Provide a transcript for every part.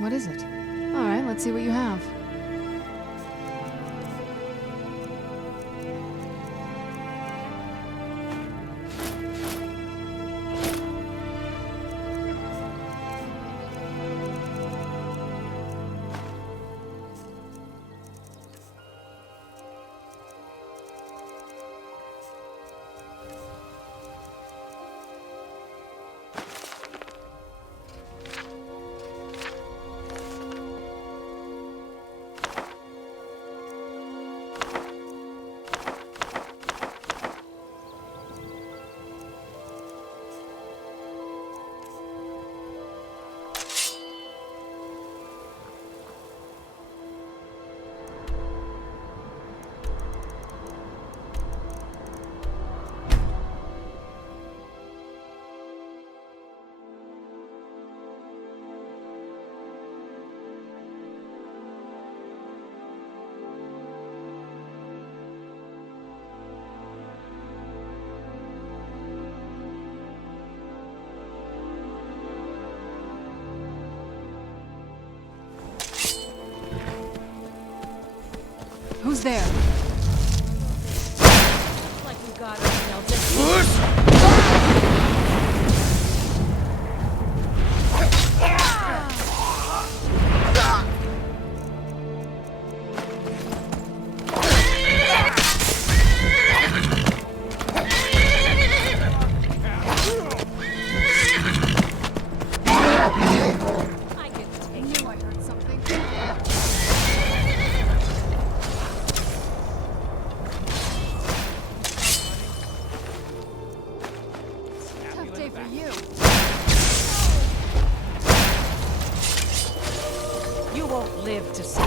What is it? Alright, let's see what you have. Who's there? Looks like we got ourselves a You won't live to see.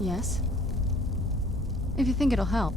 Yes? If you think it'll help.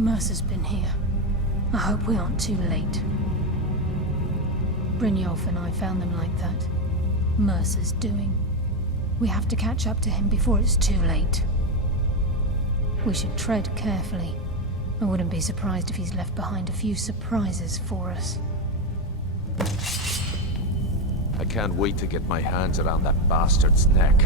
Mercer's been here. I hope we aren't too late. Brynjolf and I found them like that. Mercer's doing. We have to catch up to him before it's too late. We should tread carefully. I wouldn't be surprised if he's left behind a few surprises for us. I can't wait to get my hands around that bastard's neck.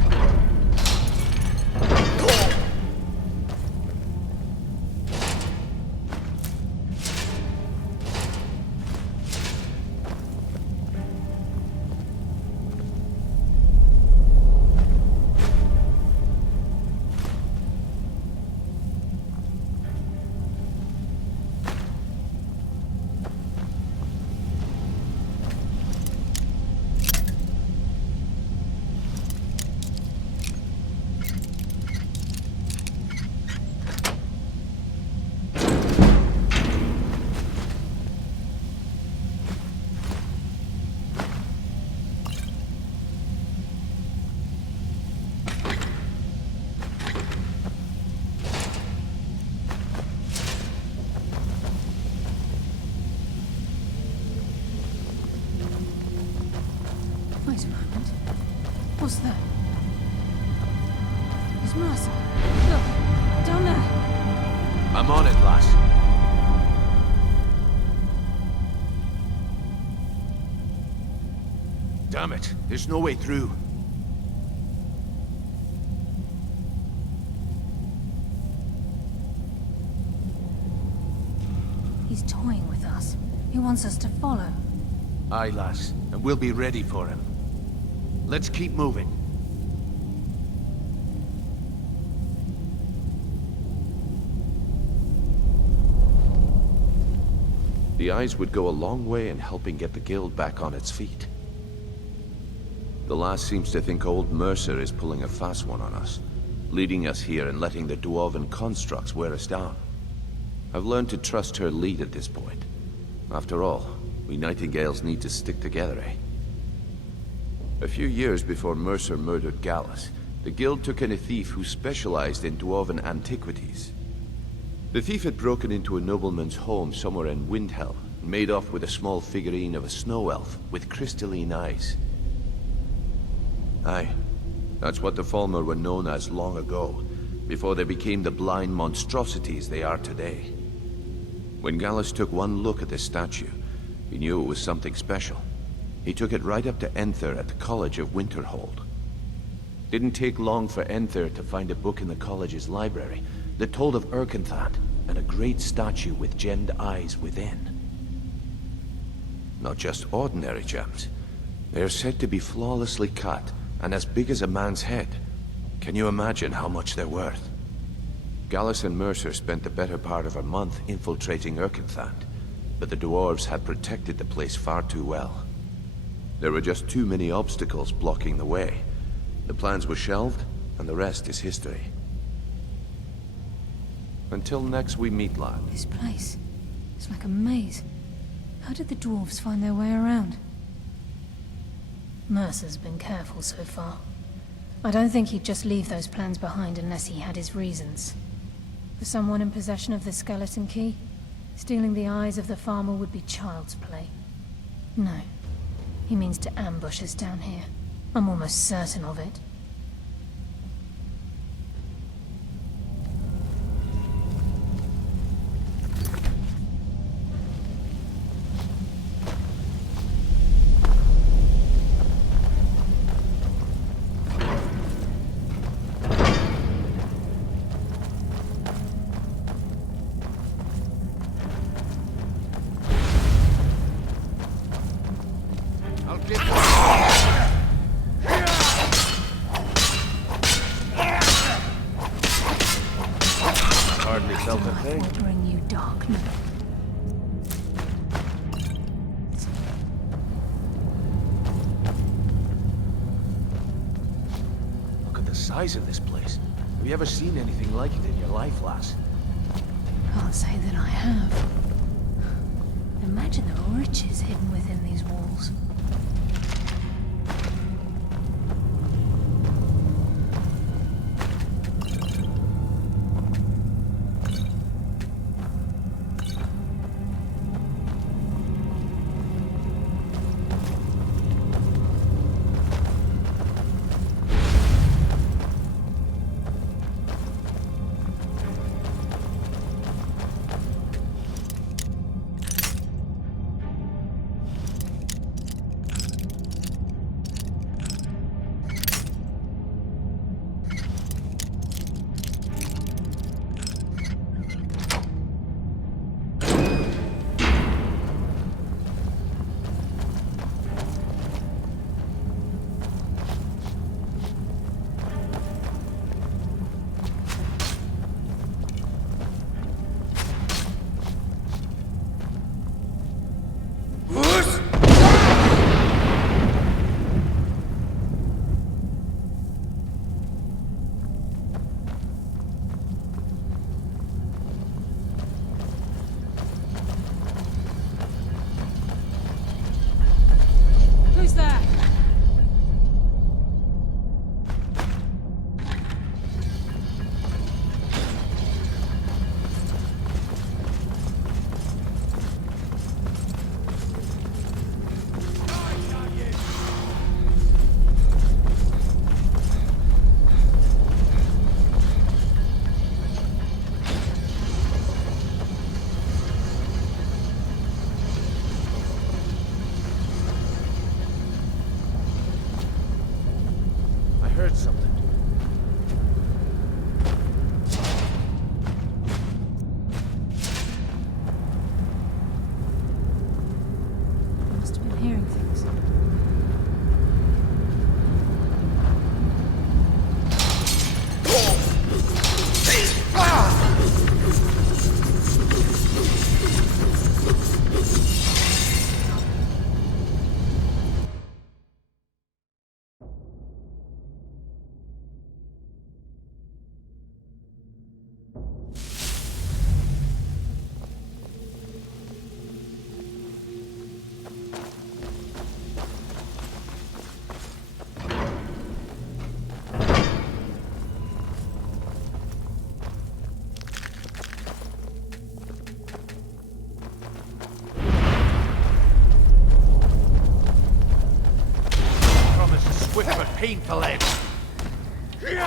Wait a moment. What's that? It's Mercer. Look, down there. I'm on it, lass. Damn it, there's no way through. He's toying with us. He wants us to follow. Aye, lass, and we'll be ready for him. Let's keep moving. The eyes would go a long way in helping get the guild back on its feet. The lass seems to think old Mercer is pulling a fast one on us, leading us here and letting the dwarven constructs wear us down. I've learned to trust her lead at this point. After all, we Nightingales need to stick together, eh? A few years before Mercer murdered Gallus, the guild took in a thief who specialized in dwarven antiquities. The thief had broken into a nobleman's home somewhere in Windhelm and made off with a small figurine of a snow elf with crystalline eyes. Aye, that's what the Falmer were known as long ago, before they became the blind monstrosities they are today. When Gallus took one look at the statue, he knew it was something special. He took it right up to Enther at the College of Winterhold. Didn't take long for Enther to find a book in the college's library that told of Erkenthand and a great statue with gemmed eyes within. Not just ordinary gems. They are said to be flawlessly cut and as big as a man's head. Can you imagine how much they're worth? Gallus and Mercer spent the better part of a month infiltrating Erkenthand, but the dwarves had protected the place far too well. There were just too many obstacles blocking the way. The plans were shelved, and the rest is history. Until next we meet, lad. This place. It's like a maze. How did the dwarves find their way around? Mercer's been careful so far. I don't think he'd just leave those plans behind unless he had his reasons. For someone in possession of the skeleton key, stealing the eyes of the farmer would be child's play. No. He means to ambush us down here. I'm almost certain of it. Hardly felt a thing. Will bring you darkness. Look at the size of this place. Have you ever seen anything like it in your life, lass? Can't say that I have. Imagine the riches hidden within these walls. hearing things. Swift but painful end. That's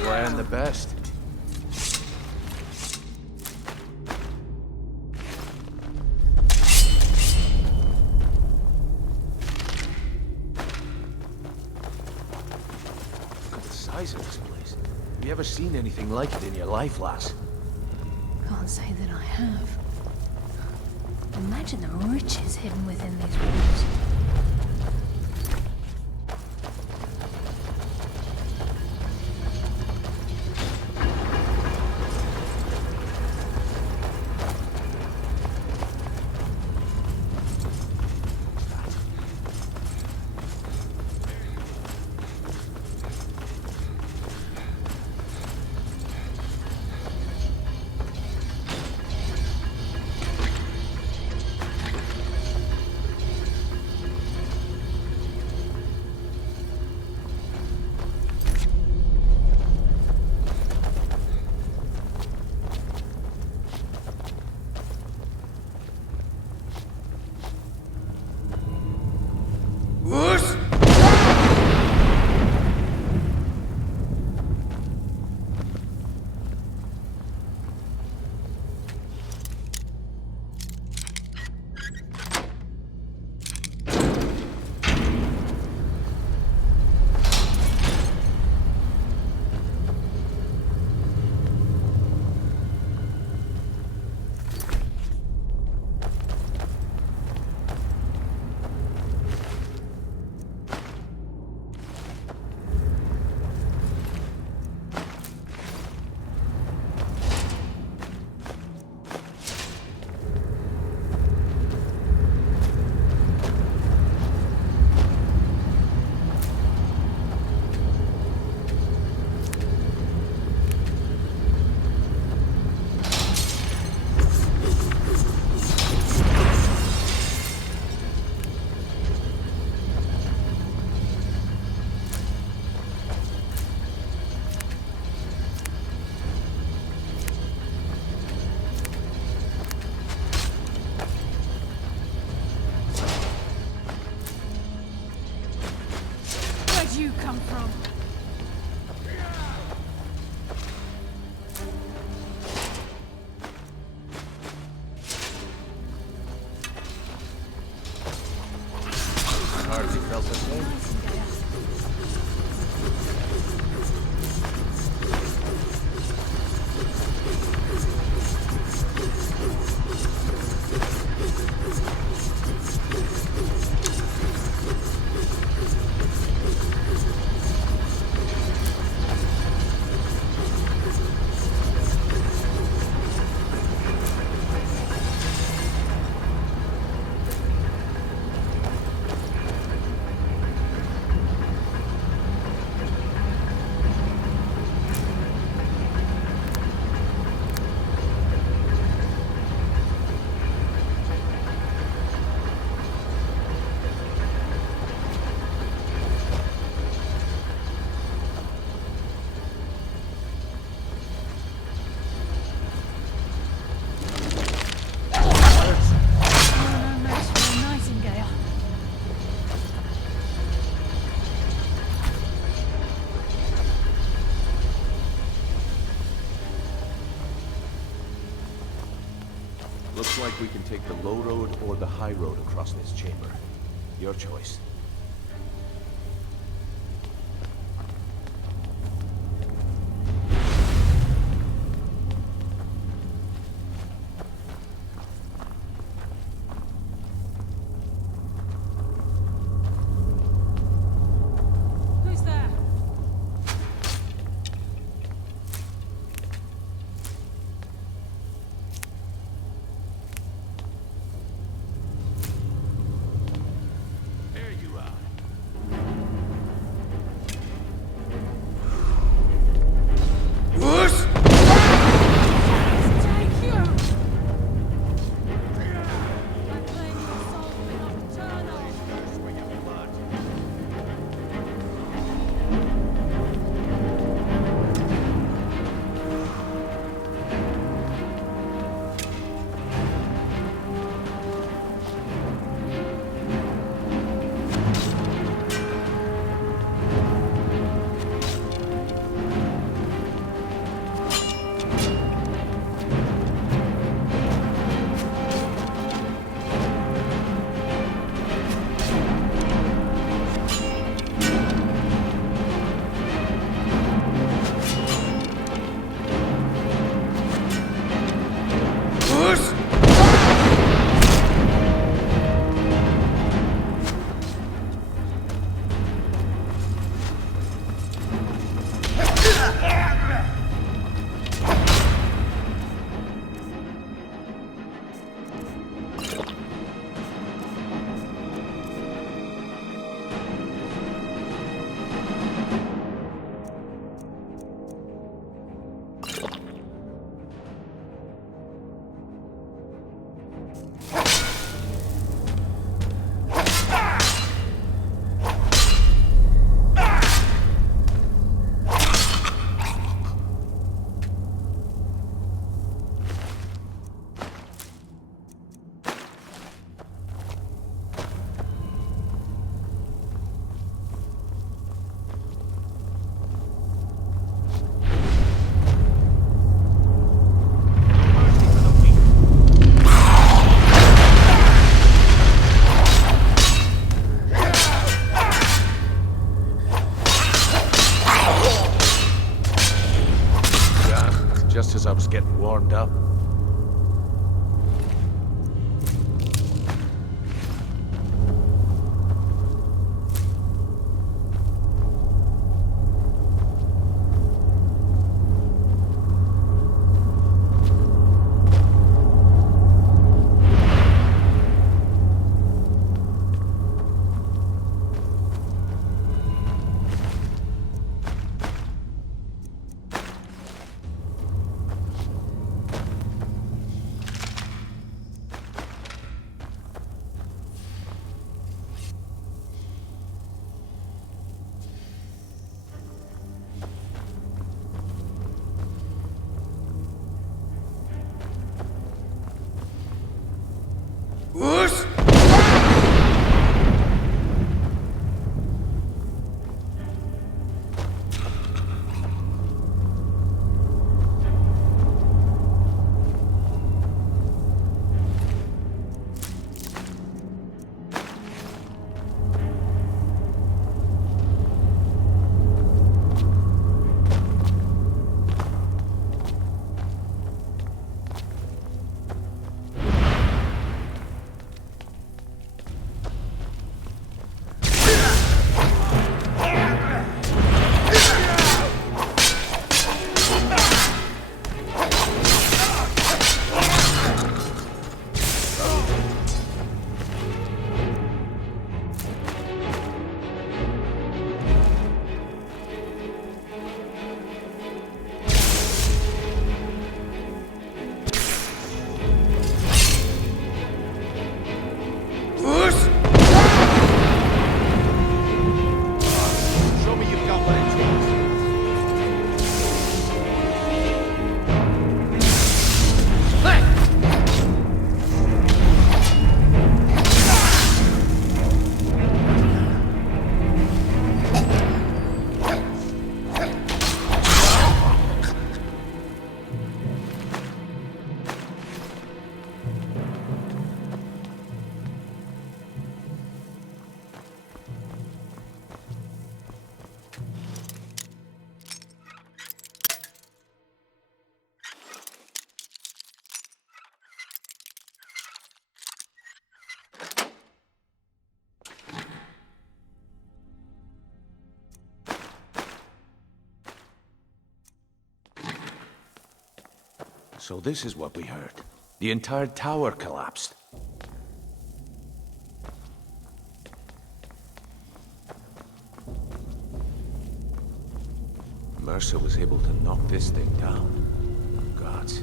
why I'm the best. Look at the size of this place. Have you ever seen anything like it in your life, lass? Can't say that I have. Imagine the riches hidden within these walls. Where'd you come from? Hardly felt the same. Looks like we can take the low road or the high road across this chamber. Your choice. just as I was getting warmed up. So this is what we heard. The entire tower collapsed. Mercer was able to knock this thing down. Gods.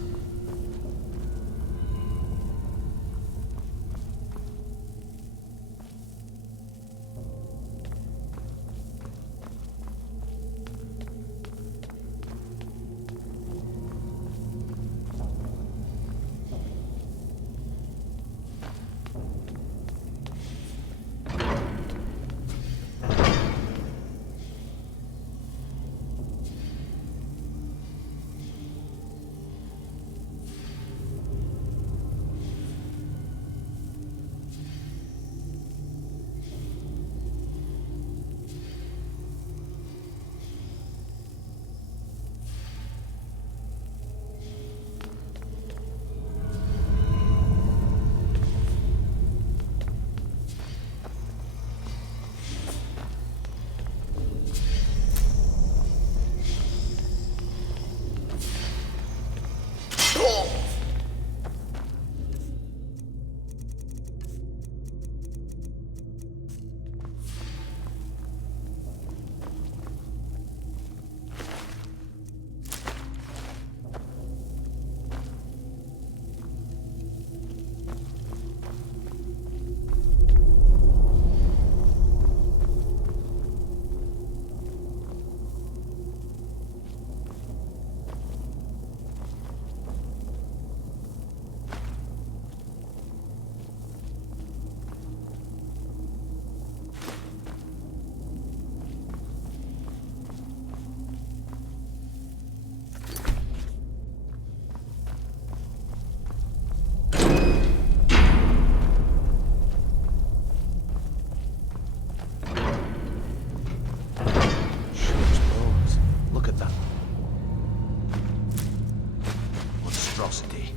monstrosity.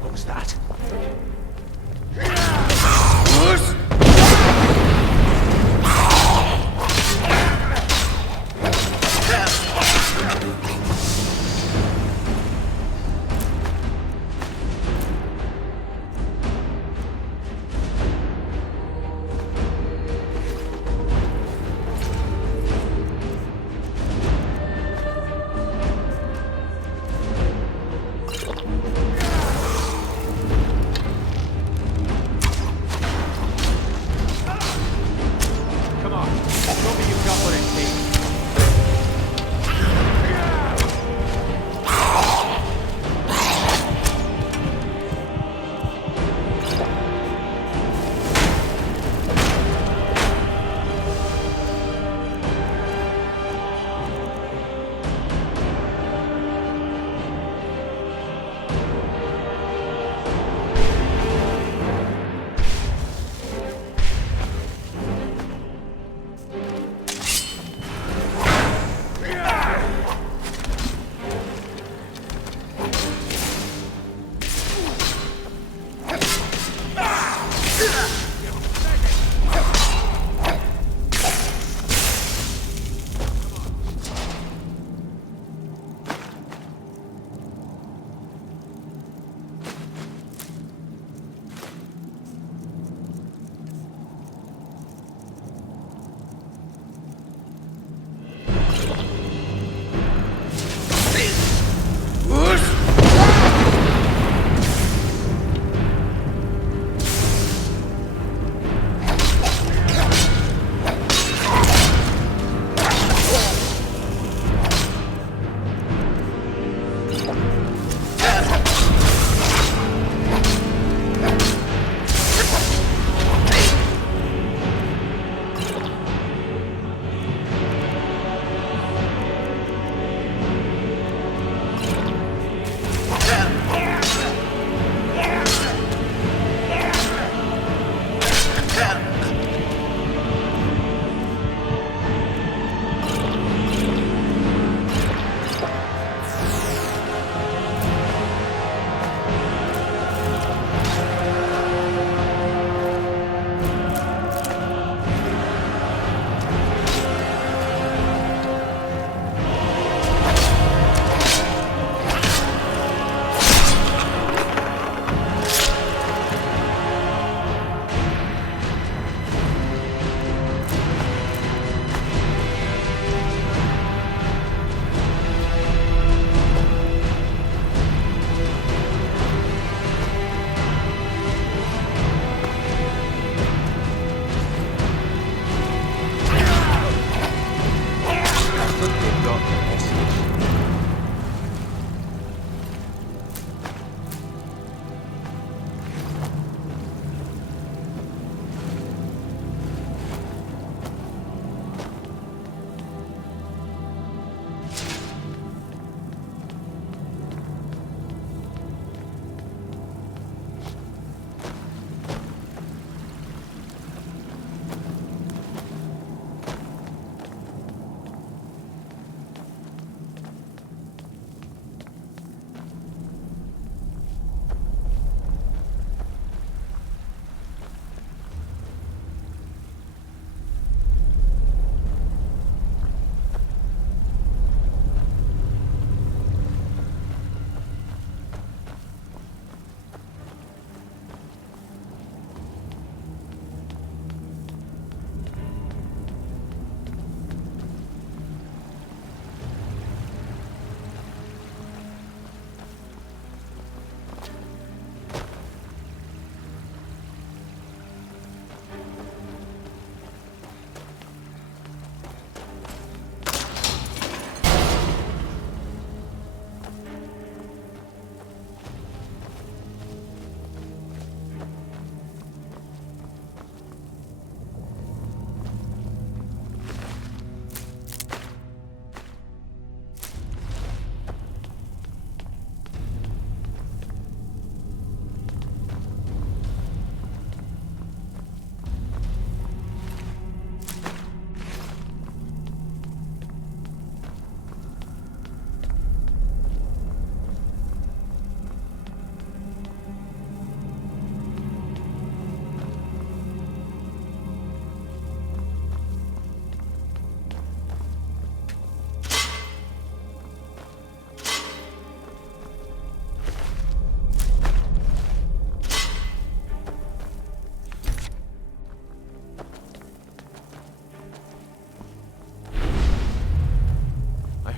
What was that? Come on, show me you've got what it takes.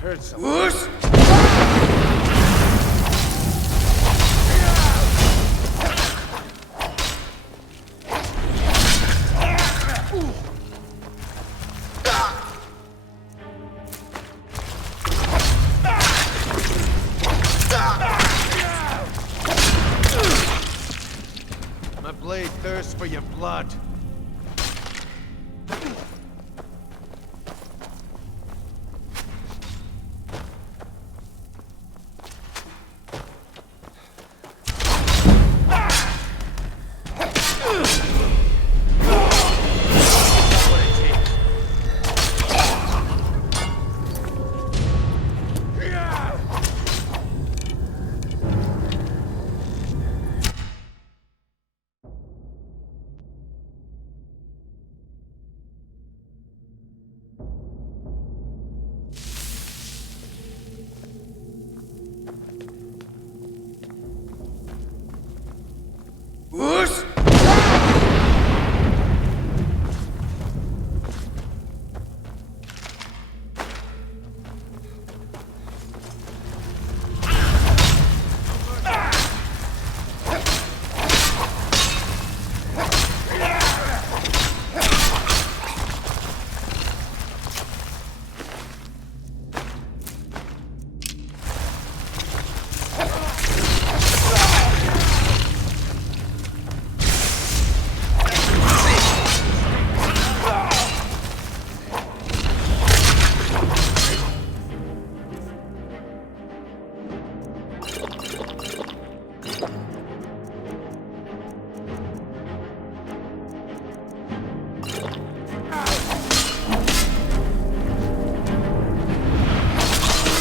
heard something. My blade thirsts for your blood.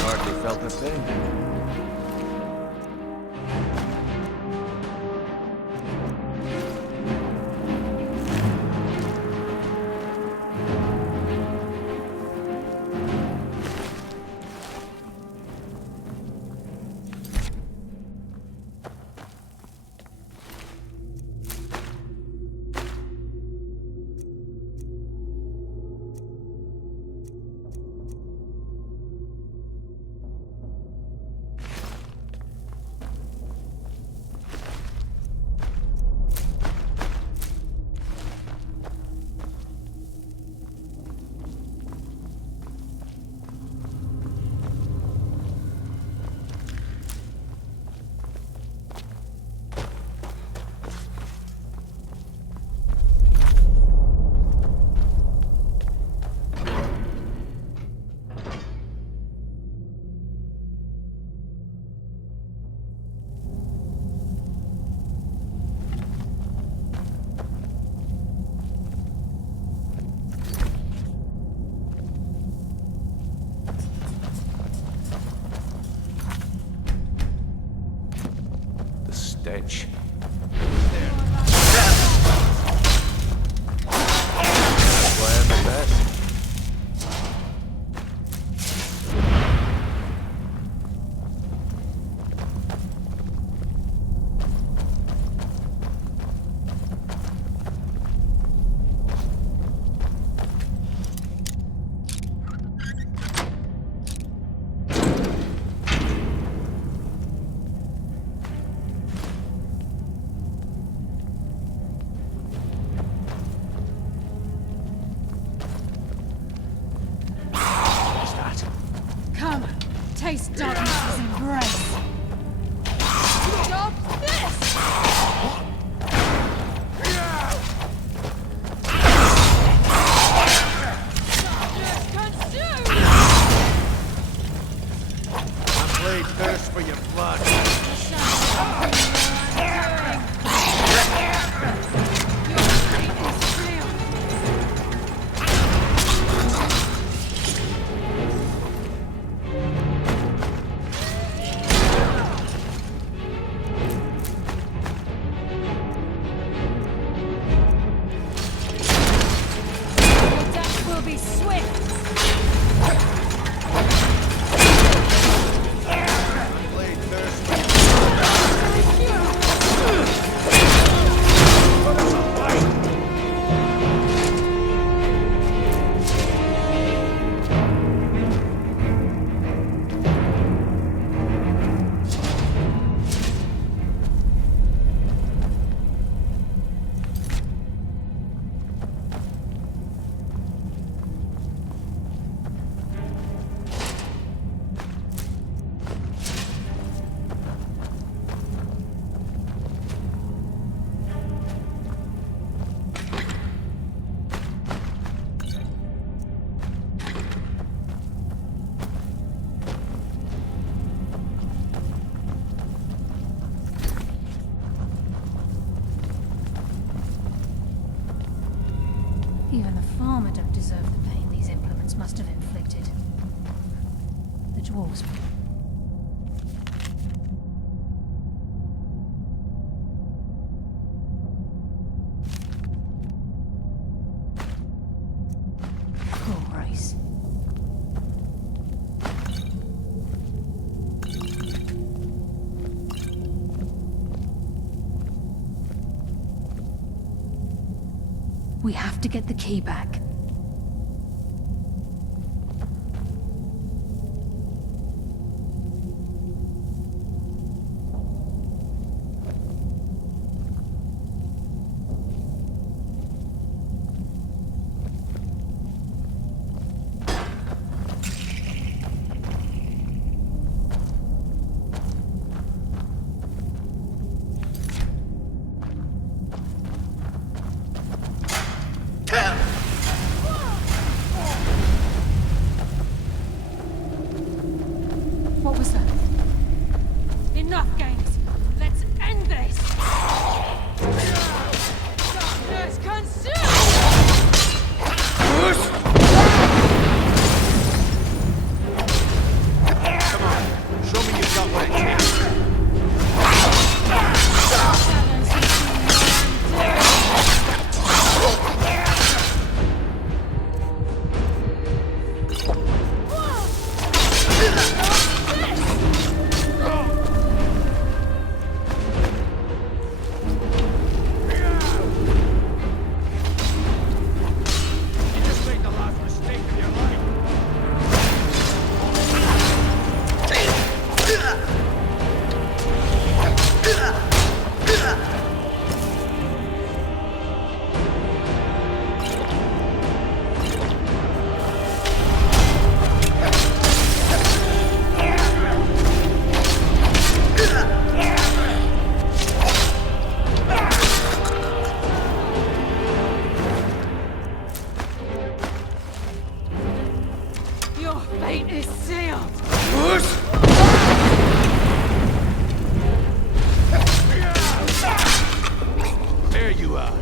Hardly felt a thing. The stench. Why am I best? Come, taste darkness's embrace. Stop this! Darkness consume! My blade thirsts for your blood. The shadows of who you are enduring. Your fate is sealed. Your death will be swift. My blade thirsts for your blood. damaged walls. Cruel race. We have to get the key back. What was that? Enough games. Let's end this. Darkness consume. Come on. Show me you've got what it takes. You just made the last mistake of your life. Your fate is sealed. There you are.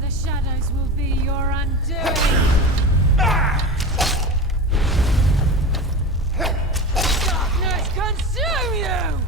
The shadows will be your undoing. Darkness consume you!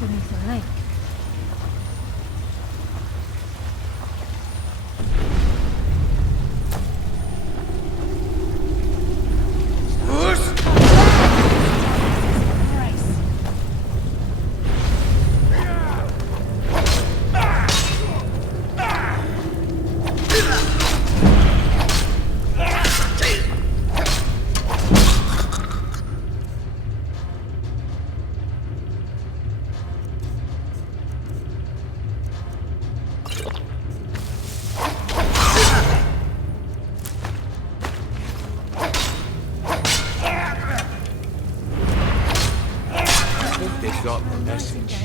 beneath the lake. They got the message.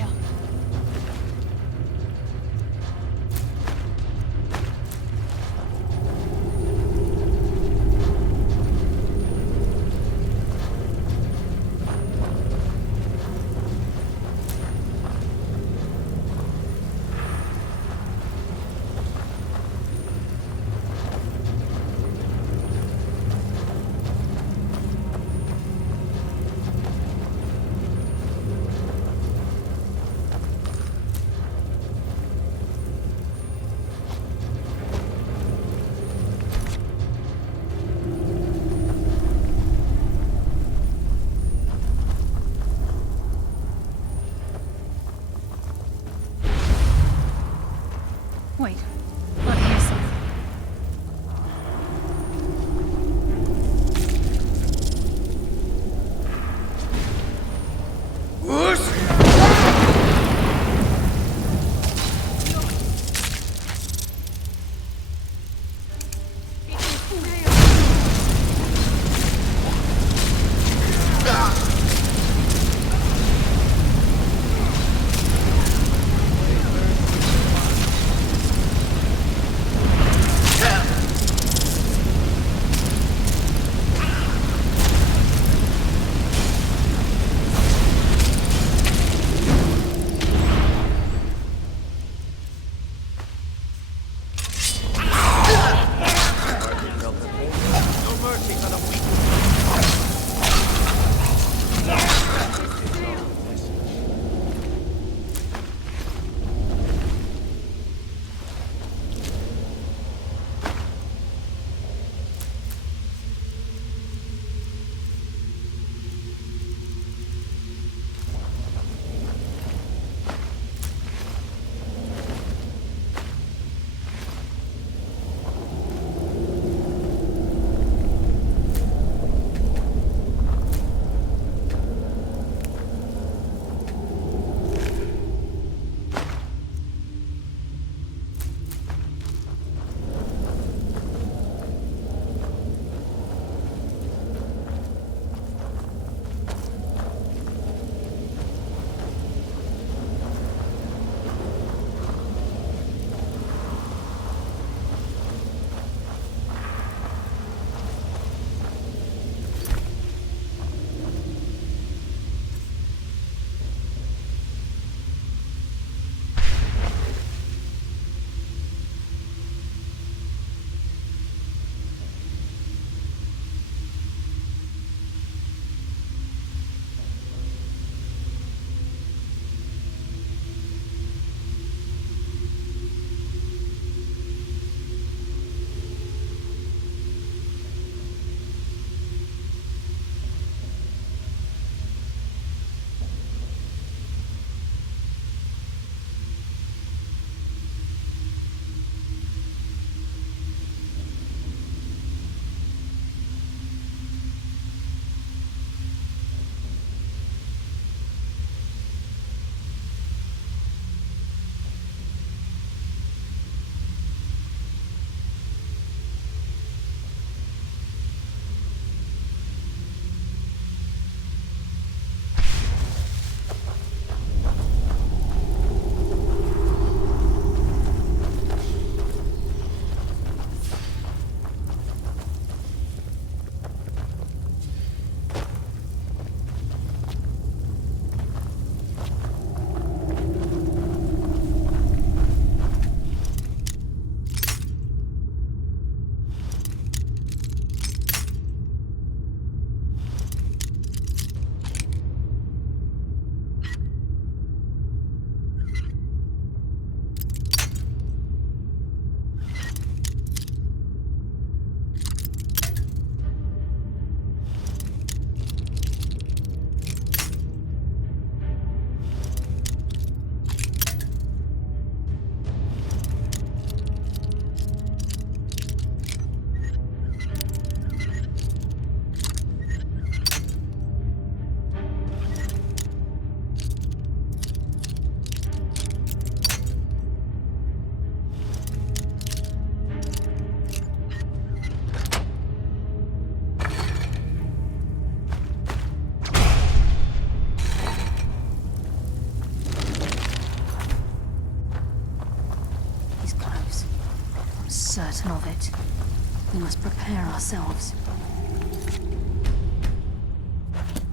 We must prepare ourselves.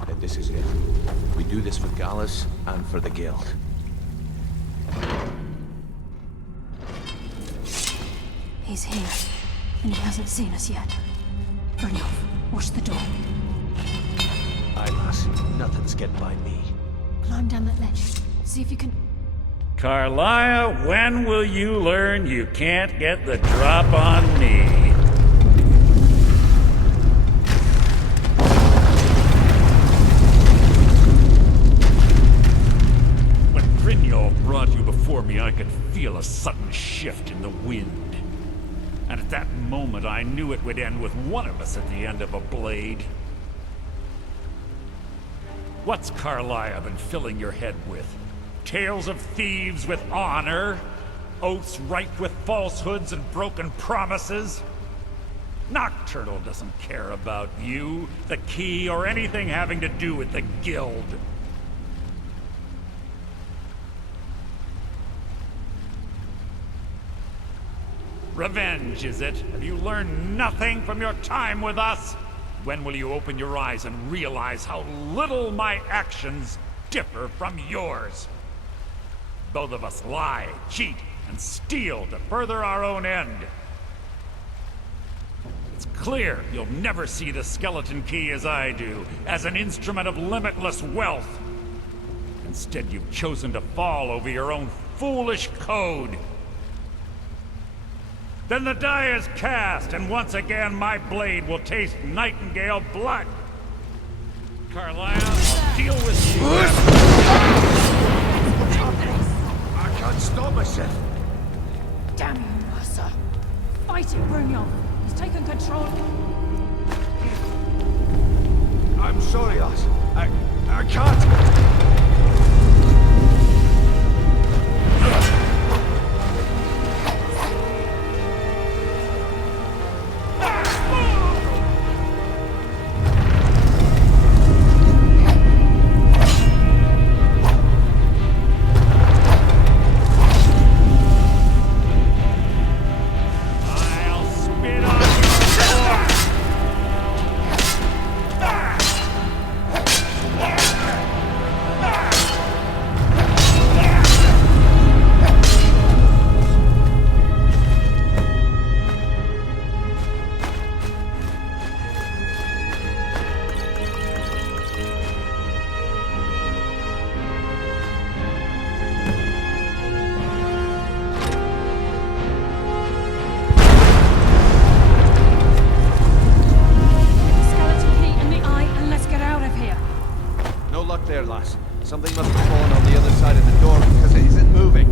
Then this is it. We do this for Gallus and for the Guild. He's here, and he hasn't seen us yet. Brynjolf, watch the door. Aye, lass. Nothing's getting by me. Climb down that ledge. See if you can... Carlia, when will you learn you can't get the drop on me? When Brynjolf brought you before me, I could feel a sudden shift in the wind. And at that moment, I knew it would end with one of us at the end of a blade. What's Carlia been filling your head with? Tales of thieves with honor? Oaths ripe with falsehoods and broken promises? Nocturnal doesn't care about you, the key, or anything having to do with the Guild. Revenge, is it? Have you learned nothing from your time with us? When will you open your eyes and realize how little my actions differ from yours? Both of us lie, cheat, and steal to further our own end. It's clear you'll never see the skeleton key as I do, as an instrument of limitless wealth. Instead, you've chosen to fall over your own foolish code. Then the die is cast, and once again my blade will taste nightingale blood. Carlia, I'll deal with you. I can't stop myself. Damn you, Mercer. Fight it, Brynjolf. He's taken control. I'm sorry, lass. I can't. There, lass. Something must have fallen on the other side of the door because it isn't moving.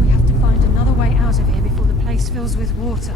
We have to find another way out of here before the place fills with water.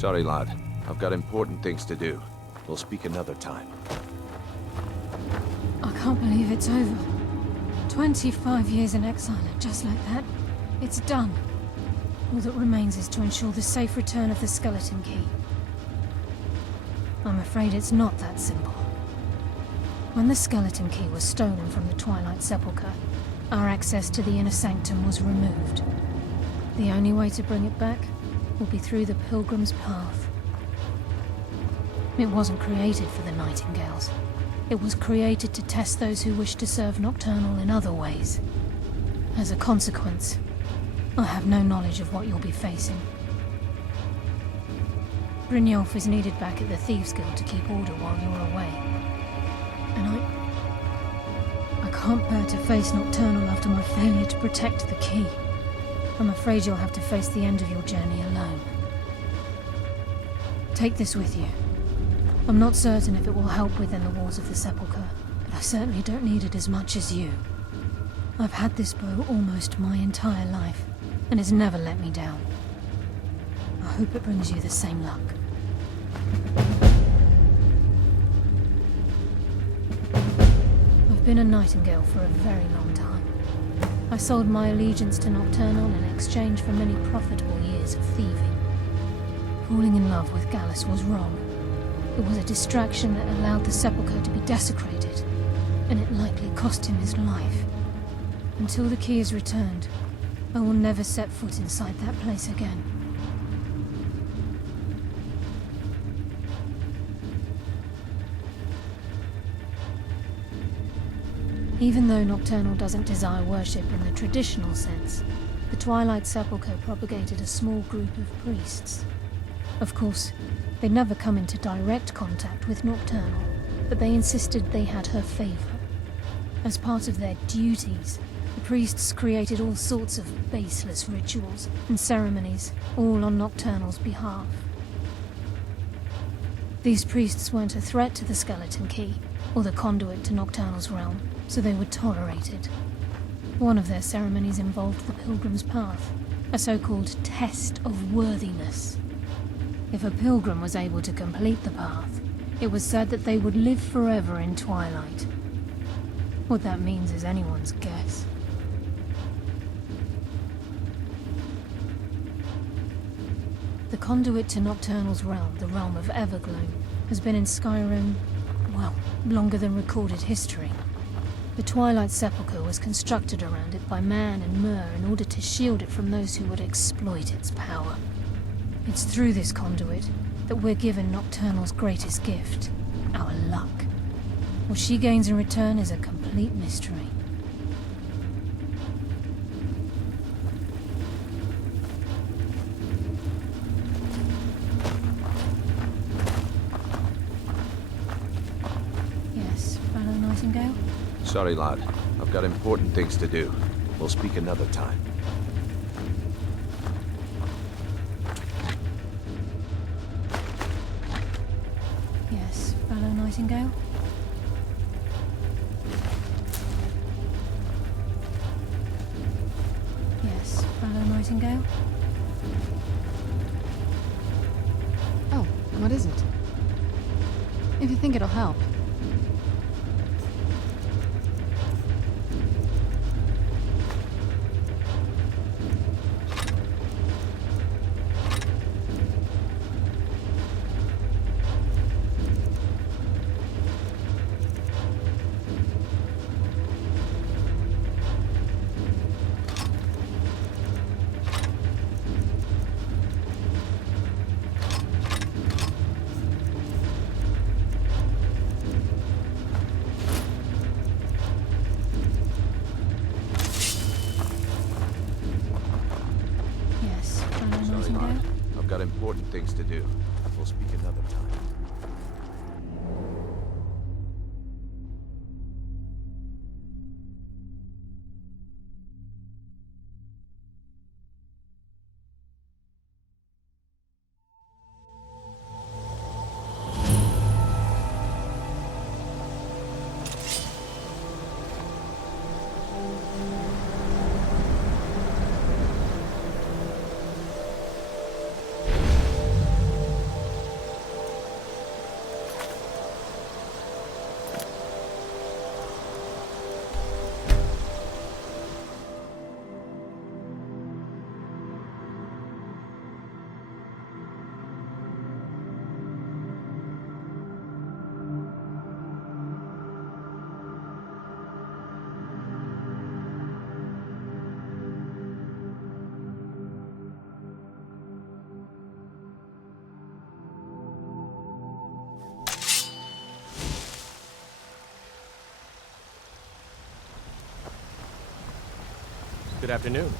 Sorry, lad. I've got important things to do. We'll speak another time. I can't believe it's over. 25 years in exile, and just like that, it's done. All that remains is to ensure the safe return of the skeleton key. I'm afraid it's not that simple. When the skeleton key was stolen from the Twilight Sepulchre, our access to the inner sanctum was removed. The only way to bring it back will be through the Pilgrim's Path. It wasn't created for the Nightingales. It was created to test those who wish to serve Nocturnal in other ways. As a consequence, I have no knowledge of what you'll be facing. Brynjolf is needed back at the Thieves' Guild to keep order while you're away. And I can't bear to face Nocturnal after my failure to protect the key. I'm afraid you'll have to face the end of your journey alone. Take this with you. I'm not certain if it will help within the walls of the Sepulchre, but I certainly don't need it as much as you. I've had this bow almost my entire life, and it's never let me down. I hope it brings you the same luck. I've been a Nightingale for a very long time. I sold my allegiance to Nocturnal in exchange for many profitable years of thieving. Falling in love with Gallus was wrong. It was a distraction that allowed the Sepulchre to be desecrated, and it likely cost him his life. Until the key is returned, I will never set foot inside that place again. Even though Nocturnal doesn't desire worship in the traditional sense, the Twilight Sepulchre propagated a small group of priests. Of course, they'd never come into direct contact with Nocturnal, but they insisted they had her favor. As part of their duties, the priests created all sorts of baseless rituals and ceremonies, all on Nocturnal's behalf. These priests weren't a threat to the skeleton key, or the conduit to Nocturnal's realm, so they were tolerated. One of their ceremonies involved the Pilgrim's Path, a so-called test of worthiness. If a pilgrim was able to complete the path, it was said that they would live forever in Twilight. What that means is anyone's guess. The conduit to Nocturnal's realm, the realm of Everglow, has been in SKYRIM, well, longer than recorded history. The Twilight Sepulchre was constructed around it by Man and Myr in order to shield it from those who would exploit its power. It's through this conduit that we're given Nocturnal's greatest gift, our luck. What she gains in return is a complete mystery. Yes, fellow Nightingale? Sorry, lad. I've got important things to do. We'll speak another time. Yes, fellow Nightingale? Yes, fellow Nightingale? Oh, what is it? If you think it'll help. Yes, fellow Sorry, Nightingale? lad. I've got important things to do. We'll speak another time. Good afternoon.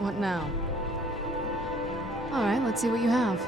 What now? All right, let's see what you have.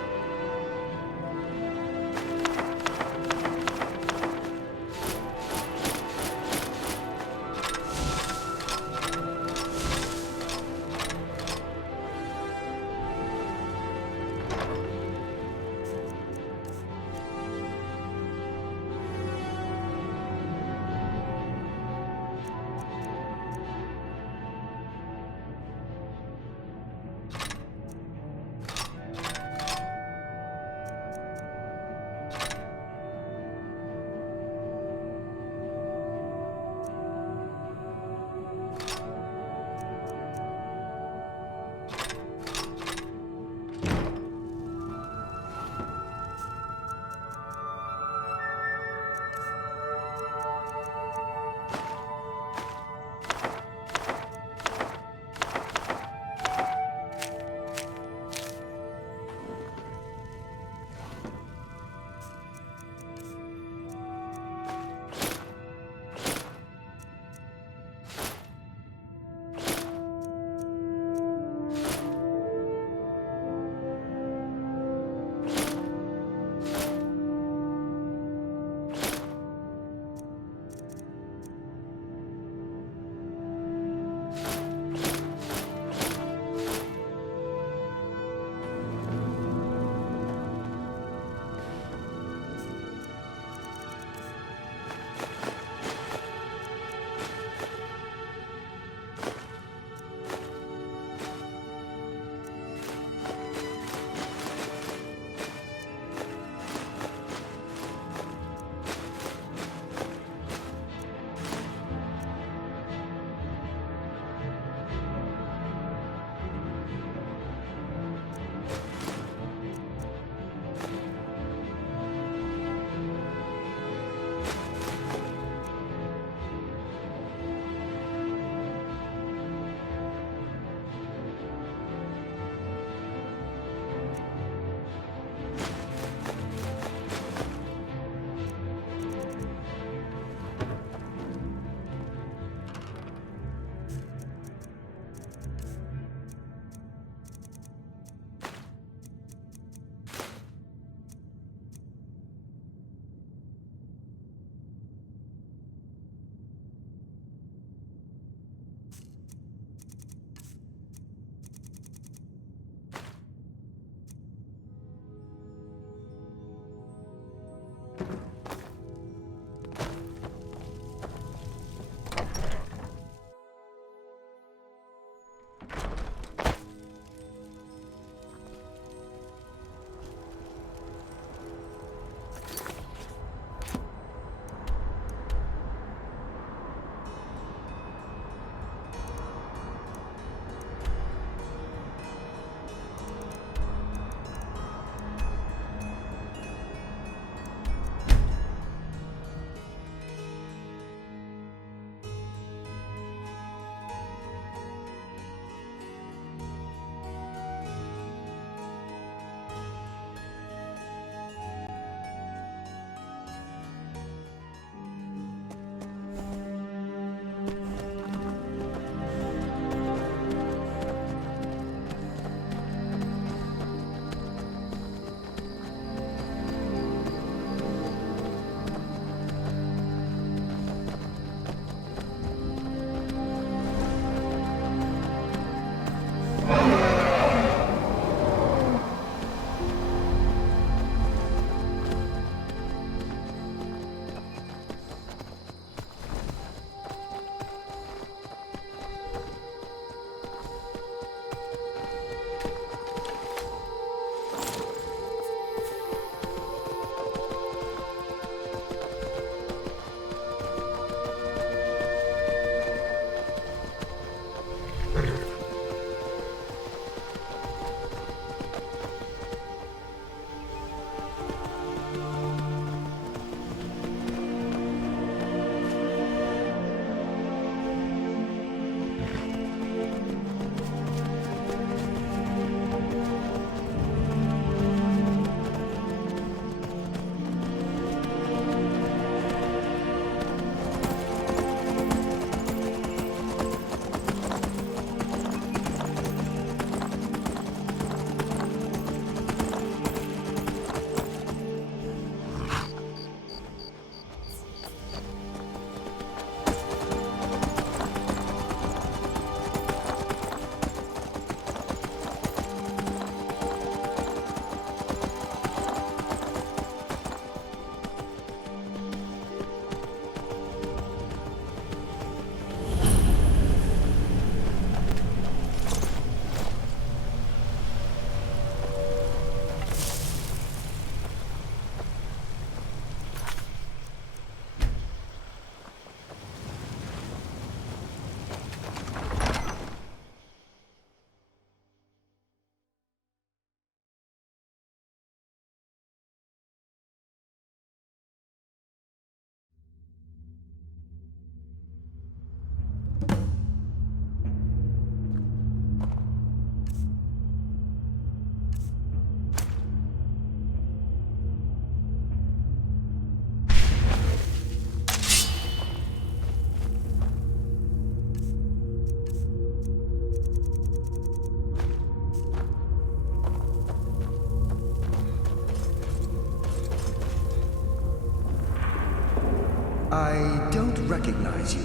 I don't recognize you,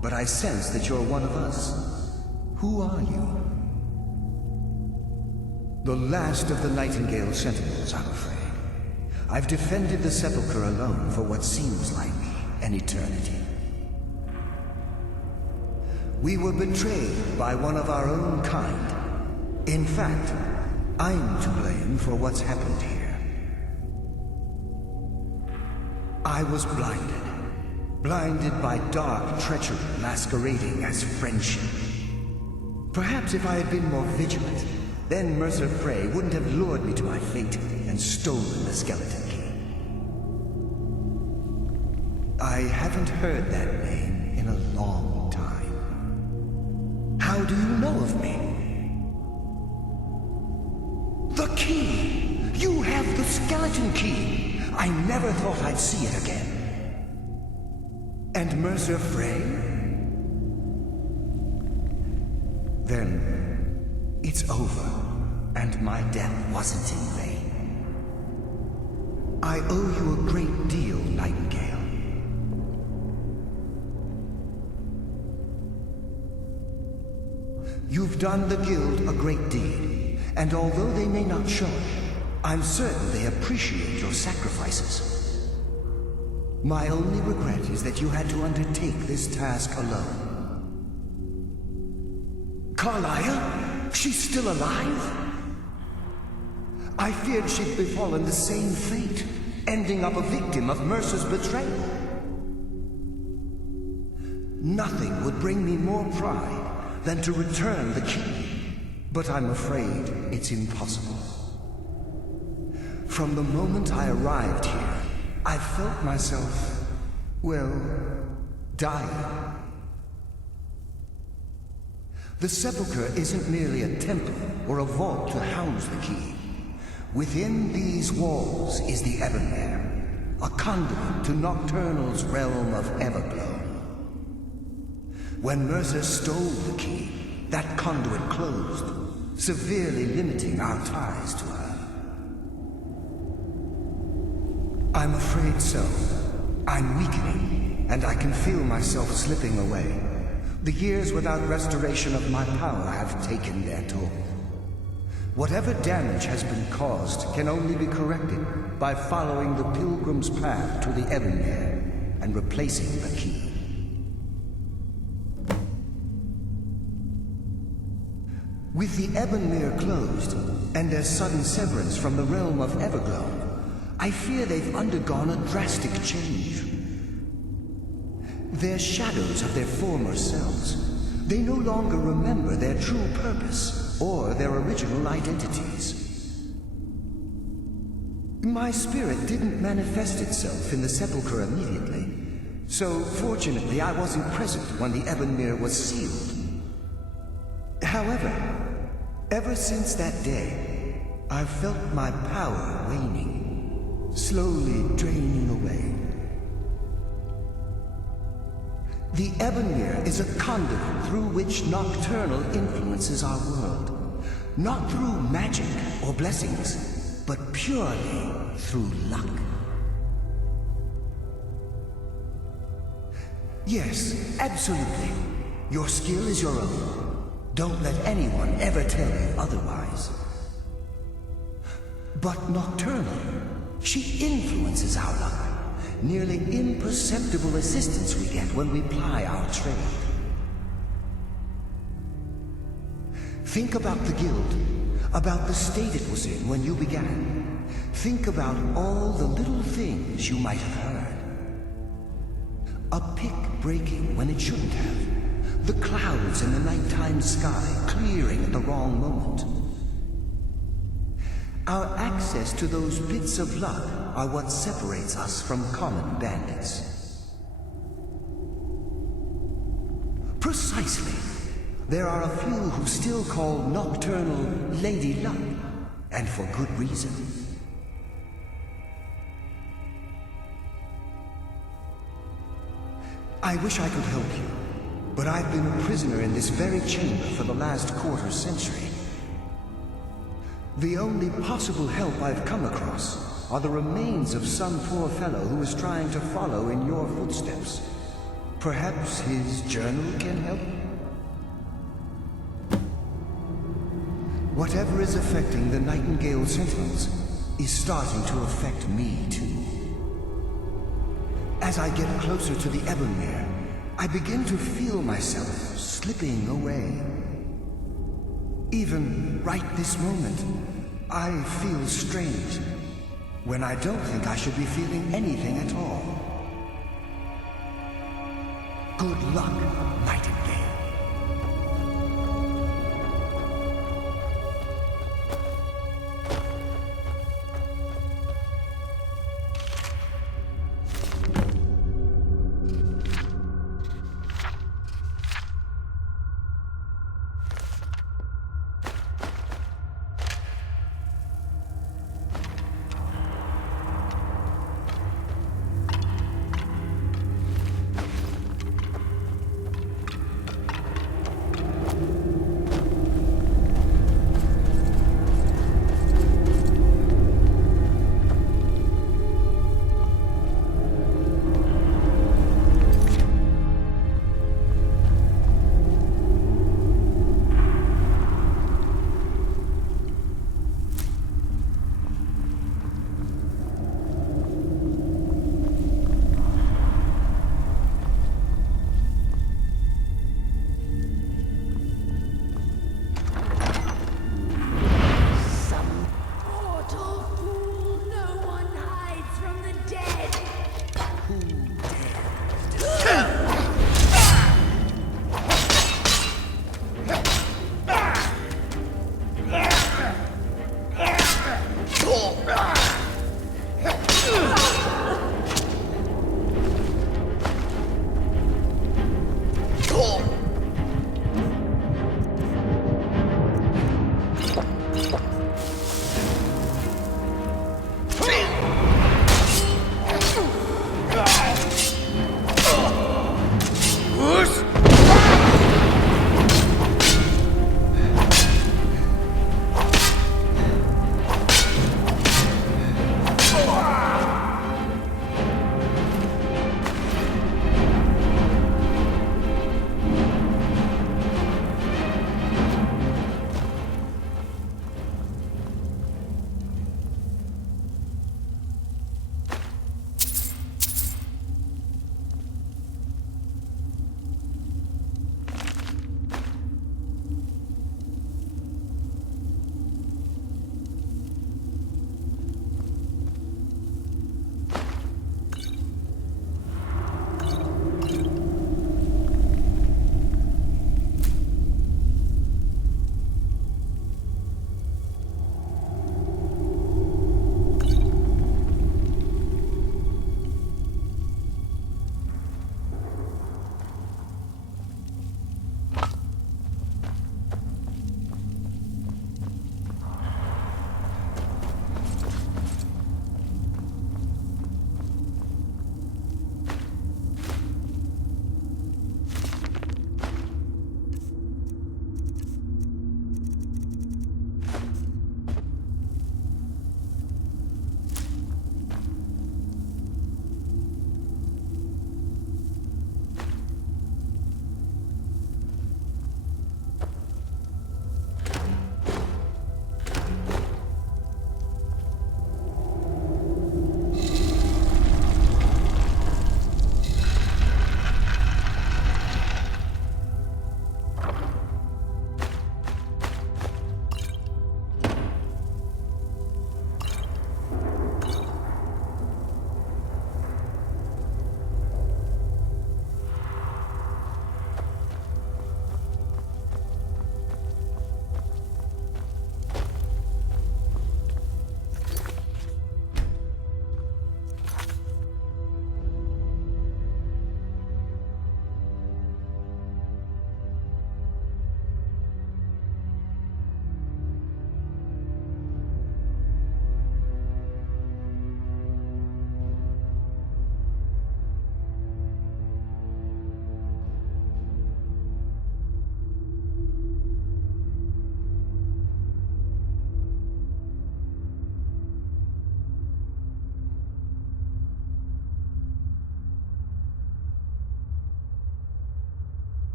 but I sense that you're one of us. Who are you? The last of the Nightingale Sentinels, I'm afraid. I've defended the Sepulchre alone for what seems like an eternity. We were betrayed by one of our own kind. In fact, I'm to blame for what's happened here. I was blinded by dark treachery masquerading as friendship. Perhaps if I had been more vigilant, then Mercer Frey wouldn't have lured me to my fate and stolen the skeleton key. I haven't heard that name in a long time. How do you know of me? The key! You have the skeleton key! I never thought I'd see it again. And Mercer Frey? Then it's over, and my death wasn't in vain. I owe you a great deal, Nightingale. You've done the Guild a great deed, and although they may not show it, I'm certain they appreciate your sacrifices. My only regret is that you had to undertake this task alone. Carlia? She's still alive? I feared she'd befallen the same fate, ending up a victim of Mercer's betrayal. Nothing would bring me more pride than to return the key, but I'm afraid it's impossible. From the moment I arrived here, I felt myself, well, dying. The Sepulchre isn't merely a temple or a vault to house the key. Within these walls is the Ebonmere, a conduit to Nocturnal's realm of Everglow. When Mercer stole the key, that conduit closed, severely limiting our ties to her. I'm afraid so. I'm weakening, and I can feel myself slipping away. The years without restoration of my power have taken their toll. Whatever damage has been caused can only be corrected by following the Pilgrim's path to the Ebonmere and replacing the key. With the Ebonmere closed, and their sudden severance from the realm of Everglow, I fear they've undergone a drastic change. They're shadows of their former selves. They no longer remember their true purpose or their original identities. My spirit didn't manifest itself in the Sepulchre immediately, so fortunately I wasn't present when the Ebonmere was sealed. However, ever since that day, I've felt my power waning, slowly draining away. The Ebonmere is a conduit through which Nocturnal influences our world. Not through magic or blessings, but purely through luck. Yes, absolutely. Your skill is your own. Don't let anyone ever tell you otherwise. But Nocturnal, she influences our luck. Nearly imperceptible assistance we get when we ply our trade. Think about the Guild, about the state it was in when you began. Think about all the little things you might have heard. A pick breaking when it shouldn't have. The clouds in the nighttime sky clearing at the wrong moment. Our access to those bits of luck are what separates us from common bandits. Precisely. There are a few who still call Nocturnal Lady Luck, and for good reason. I wish I could help you, but I've been a prisoner in this very chamber for the last quarter century. The only possible help I've come across are the remains of some poor fellow who is trying to follow in your footsteps. Perhaps his journal can help? Whatever is affecting the Nightingale Sentinels is starting to affect me too. As I get closer to the Ebonmere, I begin to feel myself slipping away. Even right this moment, I feel strange, when I don't think I should be feeling anything at all. Good luck, Nightingale.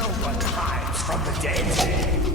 No one hides from the dead.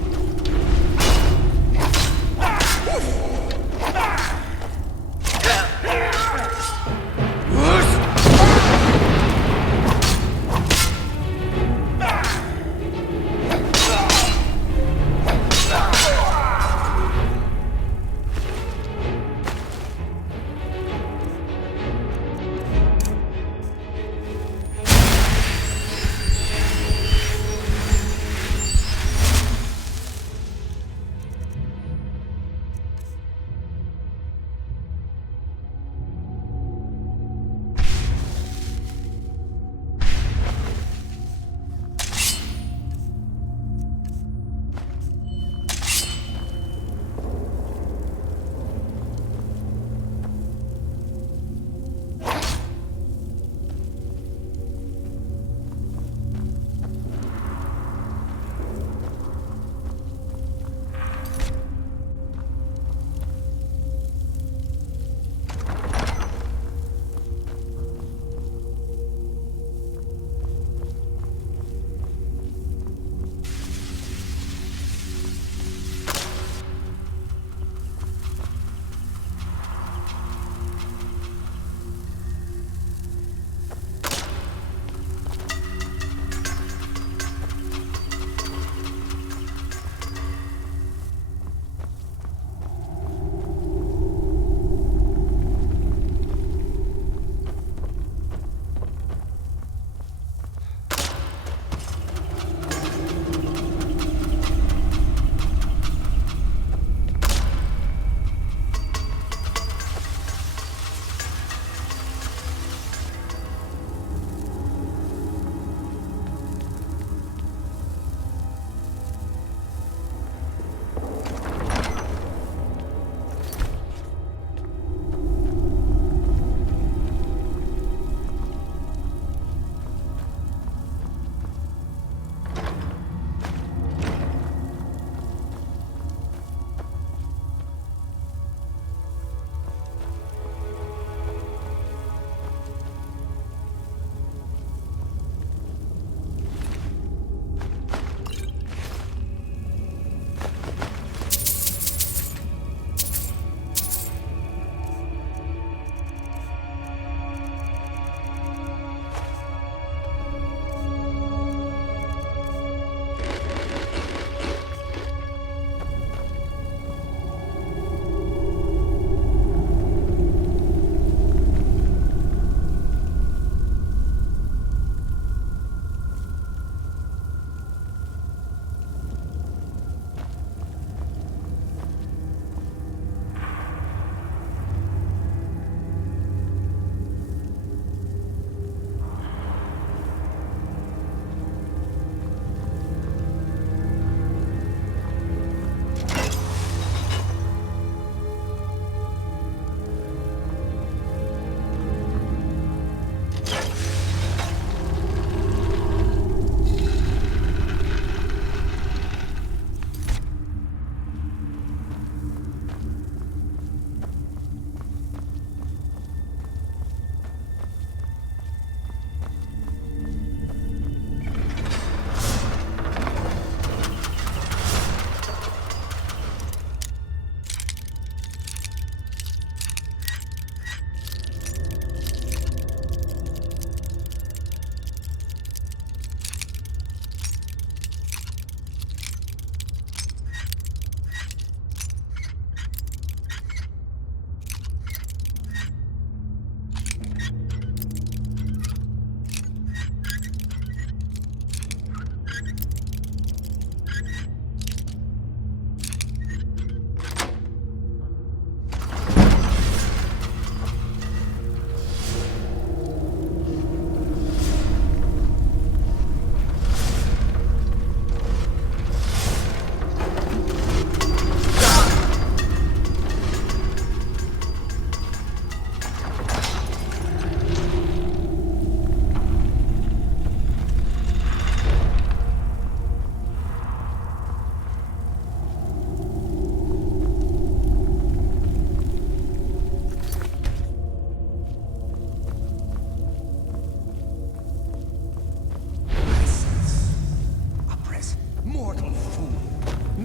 mortal fool.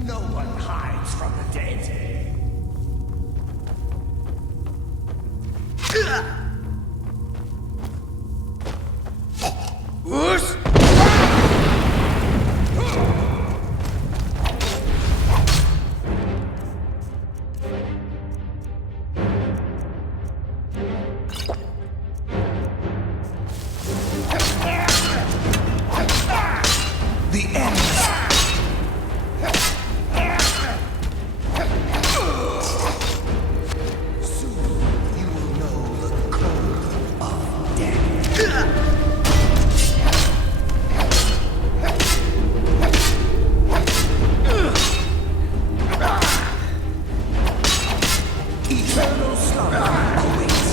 No one hides from the dead. The end. Soon you will know the cold of death. Eternal slumber awaits.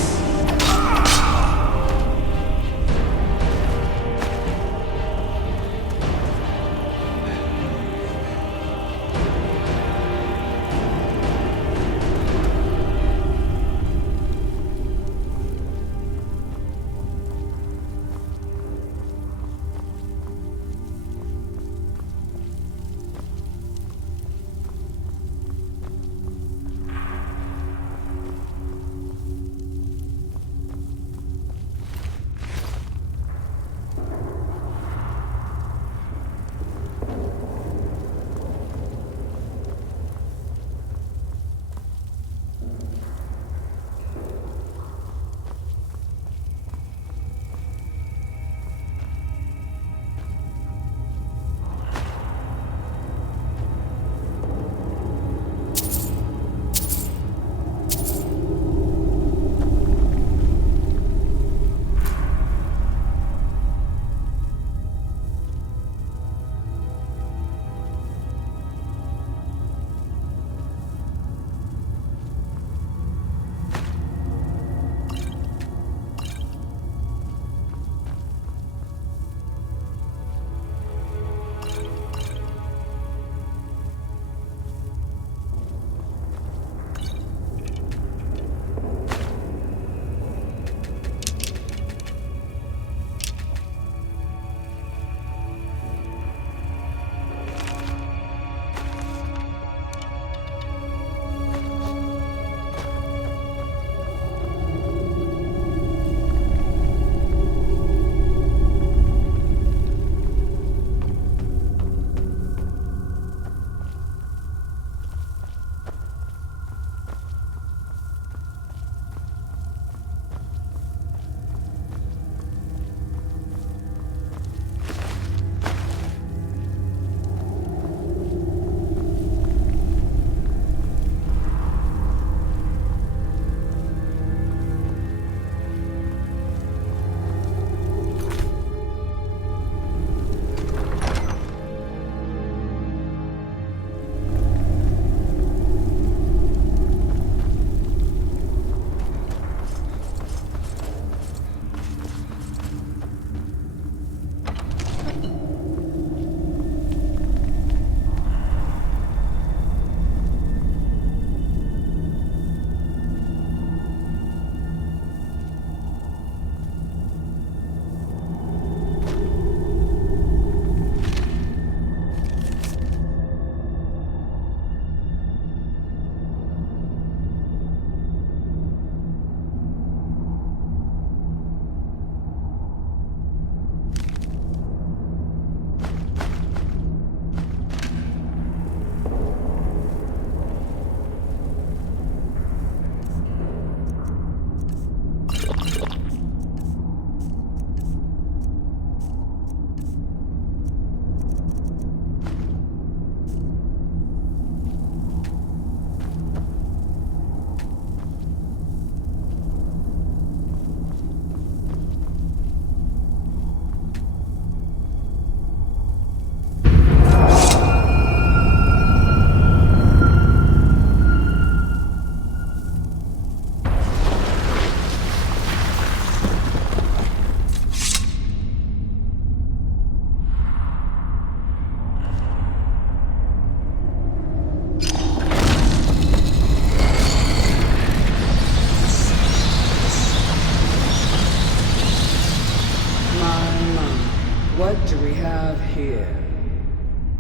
What do we have here?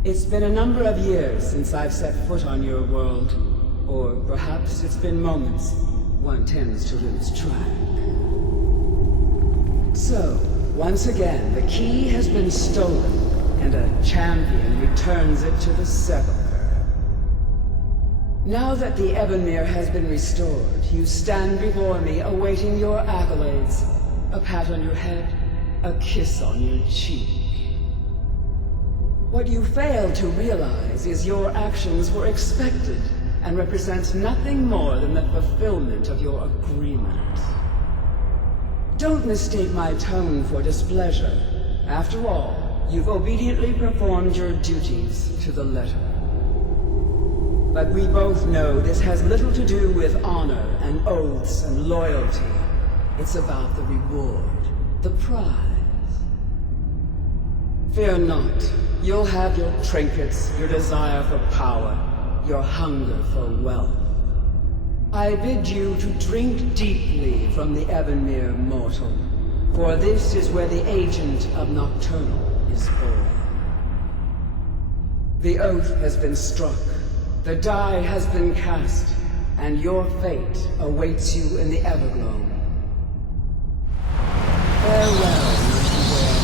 It's been a number of years since I've set foot on your world. Or perhaps it's been moments. One tends to lose track. So, once again, the key has been stolen, and a champion returns it to the sepulchre. Now that the Ebonmere has been restored, you stand before me awaiting your accolades. A pat on your head, a kiss on your cheek. What you fail to realize is your actions were expected and represent nothing more than the fulfillment of your agreement. Don't mistake my tone for displeasure. After all, you've obediently performed your duties to the letter. But we both know this has little to do with honor and oaths and loyalty. It's about the reward, the prize. Fear not. You'll have your trinkets, your desire for power, your hunger for wealth. I bid you to drink deeply from the Ebonmere mortal, for this is where the agent of Nocturnal is born. The oath has been struck, the die has been cast, and your fate awaits you in the Everglow. Farewell, Mr. Ware.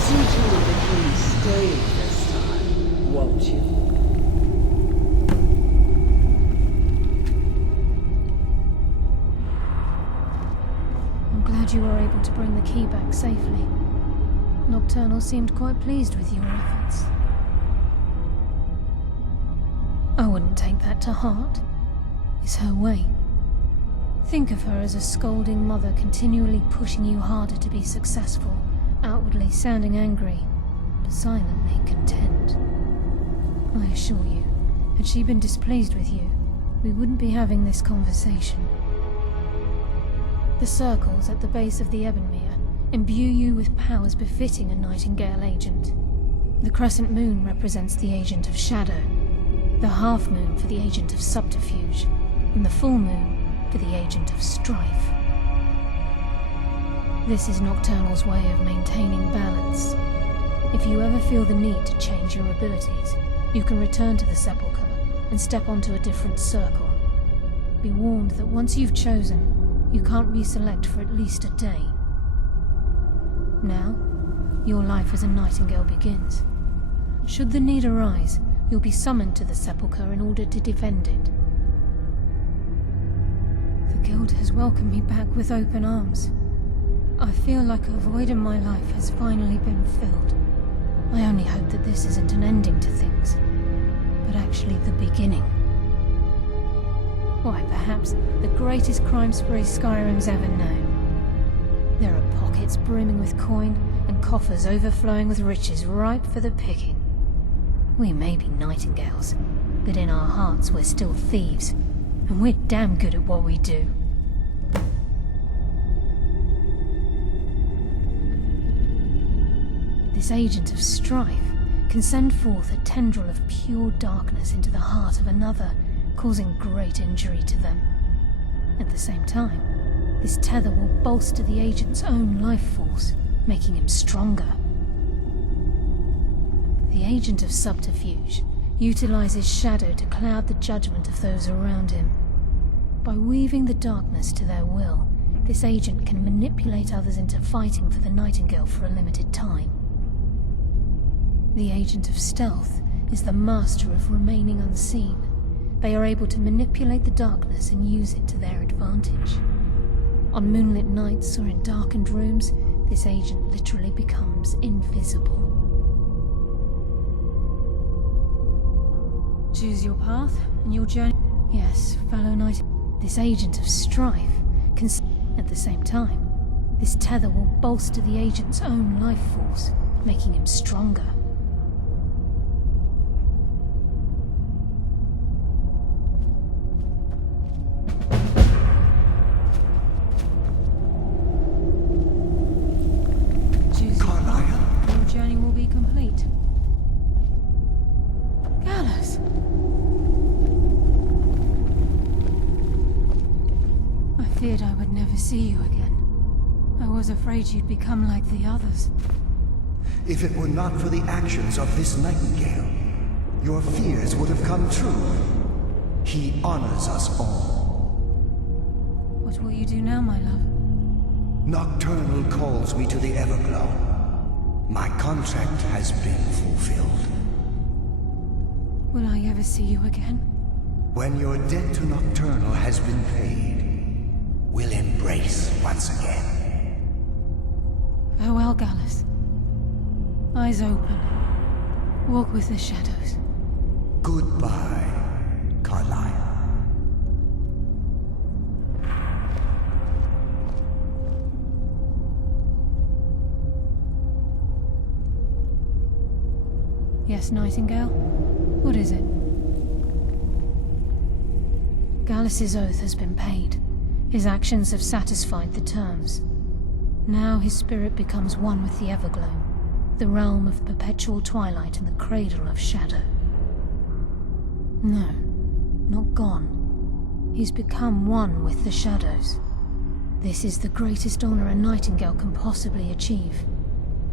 See to it that you stay this time, won't you? I'm glad you were able to bring the key back safely. Nocturnal seemed quite pleased with your efforts. I wouldn't take that to heart. It's her way. Think of her as a scolding mother continually pushing you harder to be successful, outwardly sounding angry, but silently content. I assure you, had she been displeased with you, we wouldn't be having this conversation. The circles at the base of the Ebonmere imbue you with powers befitting a Nightingale agent. The crescent moon represents the agent of shadow, the half moon for the agent of subterfuge, and the full moon for the agent of strife. This is Nocturnal's way of maintaining balance. If you ever feel the need to change your abilities, you can return to the sepulchre and step onto a different circle. Be warned that once you've chosen, you can't reselect for at least a day. Now, your life as a Nightingale begins. Should the need arise, you'll be summoned to the sepulchre in order to defend it. The Guild has welcomed me back with open arms. I feel like a void in my life has finally been filled. I only hope that this isn't an ending to things, but actually the beginning. Why, perhaps the greatest crime spree Skyrim's ever known. There are pockets brimming with coin and coffers overflowing with riches ripe for the picking. We may be Nightingales, but in our hearts we're still thieves, and we're damn good at what we do. This agent of strife can send forth a tendril of pure darkness into the heart of another, causing great injury to them. At the same time, this tether will bolster the agent's own life force, making him stronger. The agent of subterfuge utilizes shadow to cloud the judgment of those around him. By weaving the darkness to their will, this agent can manipulate others into fighting for the Nightingale for a limited time. The agent of stealth is the master of remaining unseen. They are able to manipulate the darkness and use it to their advantage. On moonlit nights or in darkened rooms, this agent literally becomes invisible. Choose your path and your journey. Yes, fellow knight. This agent of strife can... At the same time, this tether will bolster the agent's own life force, making him stronger. Choose your path and your journey will be complete. Gallus! I feared I would never see you again. I was afraid you'd become like the others. If it were not for the actions of this nightingale, your fears would have come true. He honors us all. What will you do now, my love? Nocturnal calls me to the Everglow. My contract has been fulfilled. Will I ever see you again? When your debt to Nocturnal has been paid, we'll embrace once again. Farewell, Gallus. Eyes open. Walk with the shadows. Goodbye, Carlyle. Yes, Nightingale? What is it? Gallus's oath has been paid. His actions have satisfied the terms. Now his spirit becomes one with the Everglow, the realm of perpetual twilight and the cradle of shadow. No, not gone. He's become one with the shadows. This is the greatest honor a Nightingale can possibly achieve.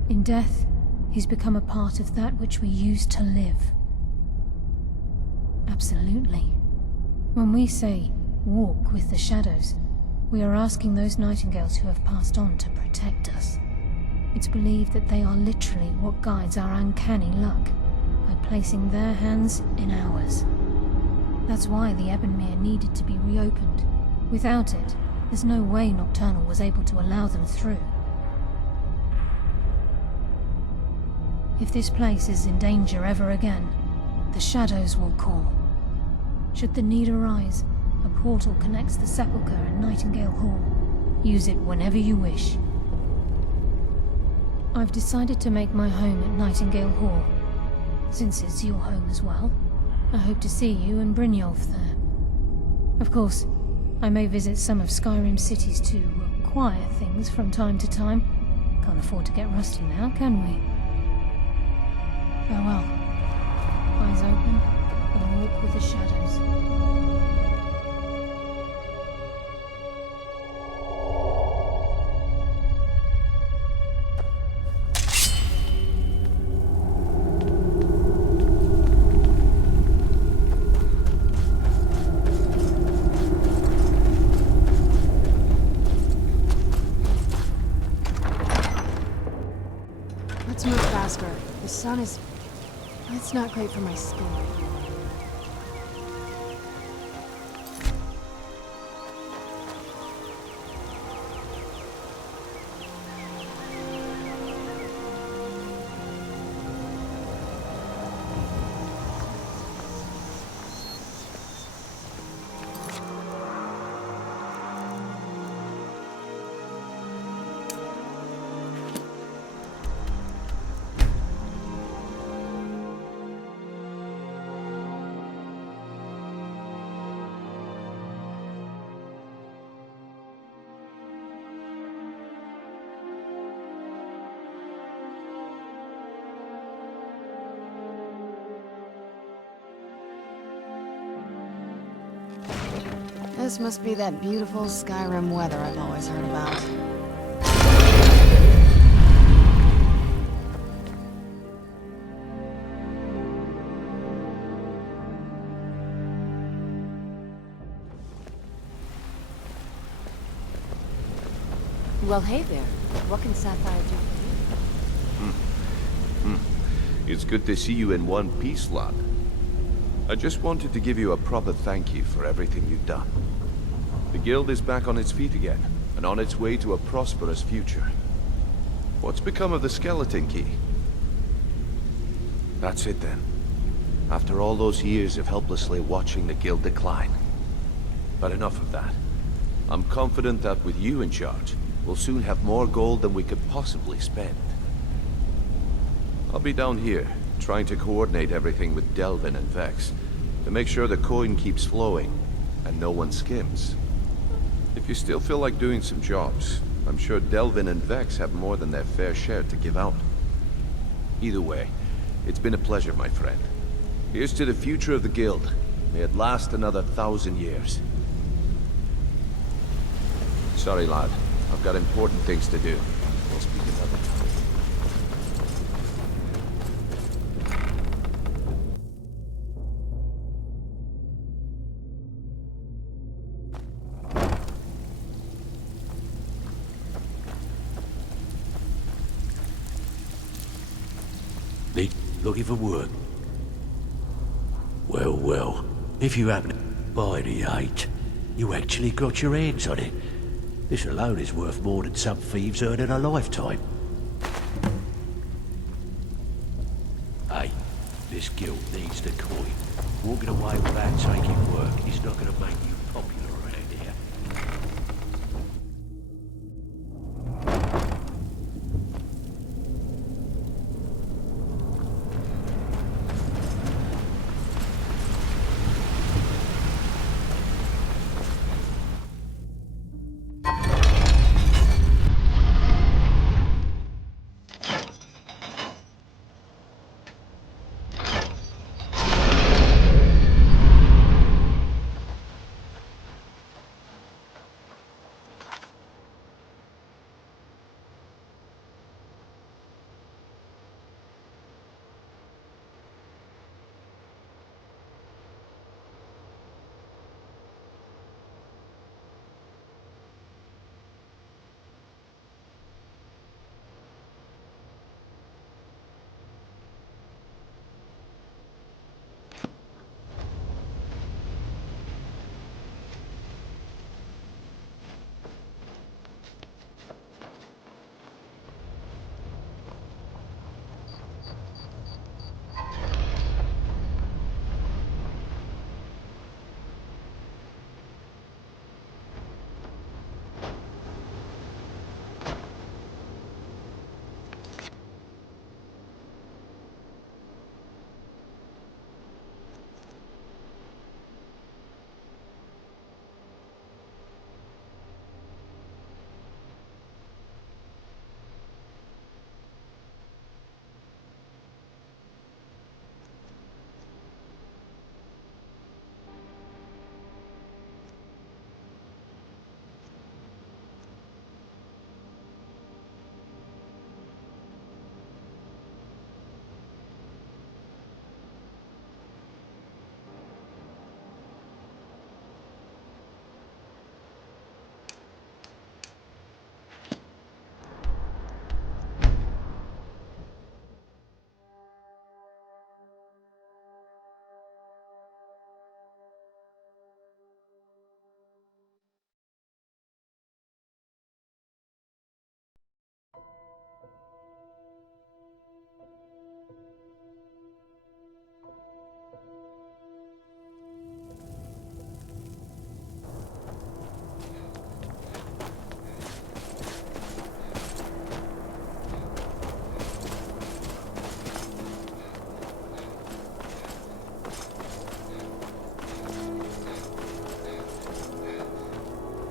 In death, he's become a part of that which we used to live. Absolutely. When we say, walk with the shadows, we are asking those Nightingales who have passed on to protect us. It's believed that they are literally what guides our uncanny luck, by placing their hands in ours. That's why the Ebonmere needed to be reopened. Without it, there's no way Nocturnal was able to allow them through. If this place is in danger ever again, the shadows will call. Should the need arise, a portal connects the Sepulchre and Nightingale Hall. Use it whenever you wish. I've decided to make my home at Nightingale Hall. Since it's your home as well, I hope to see you and Brynjolf there. Of course, I may visit some of Skyrim's cities to acquire things from time to time. Can't afford to get rusty now, can we? Farewell. Eyes open, and walk with the shadows. Let's move faster. The sun is... It's not great for my skin. This must be that beautiful Skyrim weather I've always heard about. Well, hey there. What can Sapphire do for you? It's good to see you in one piece, lad. I just wanted to give you a proper thank you for everything you've done. The Guild is back on its feet again, and on its way to a prosperous future. What's become of the skeleton key? That's it then. After all those years of helplessly watching the Guild decline. But enough of that. I'm confident that with you in charge, we'll soon have more gold than we could possibly spend. I'll be down here, trying to coordinate everything with Delvin and Vex, to make sure the coin keeps flowing, and no one skims. If you still feel like doing some jobs, I'm sure Delvin and Vex have more than their fair share to give out. Either way, it's been a pleasure, my friend. Here's to the future of the Guild. May it last another 1,000 years. Sorry, lad. I've got important things to do. We'll speak another time. Looking for work? Well, well. If you happen to buy the 8, you actually got your hands on it. This alone is worth more than some thieves earn in a lifetime. Hey, this guild needs the coin. Walking away without taking work is not going to make you popular around here.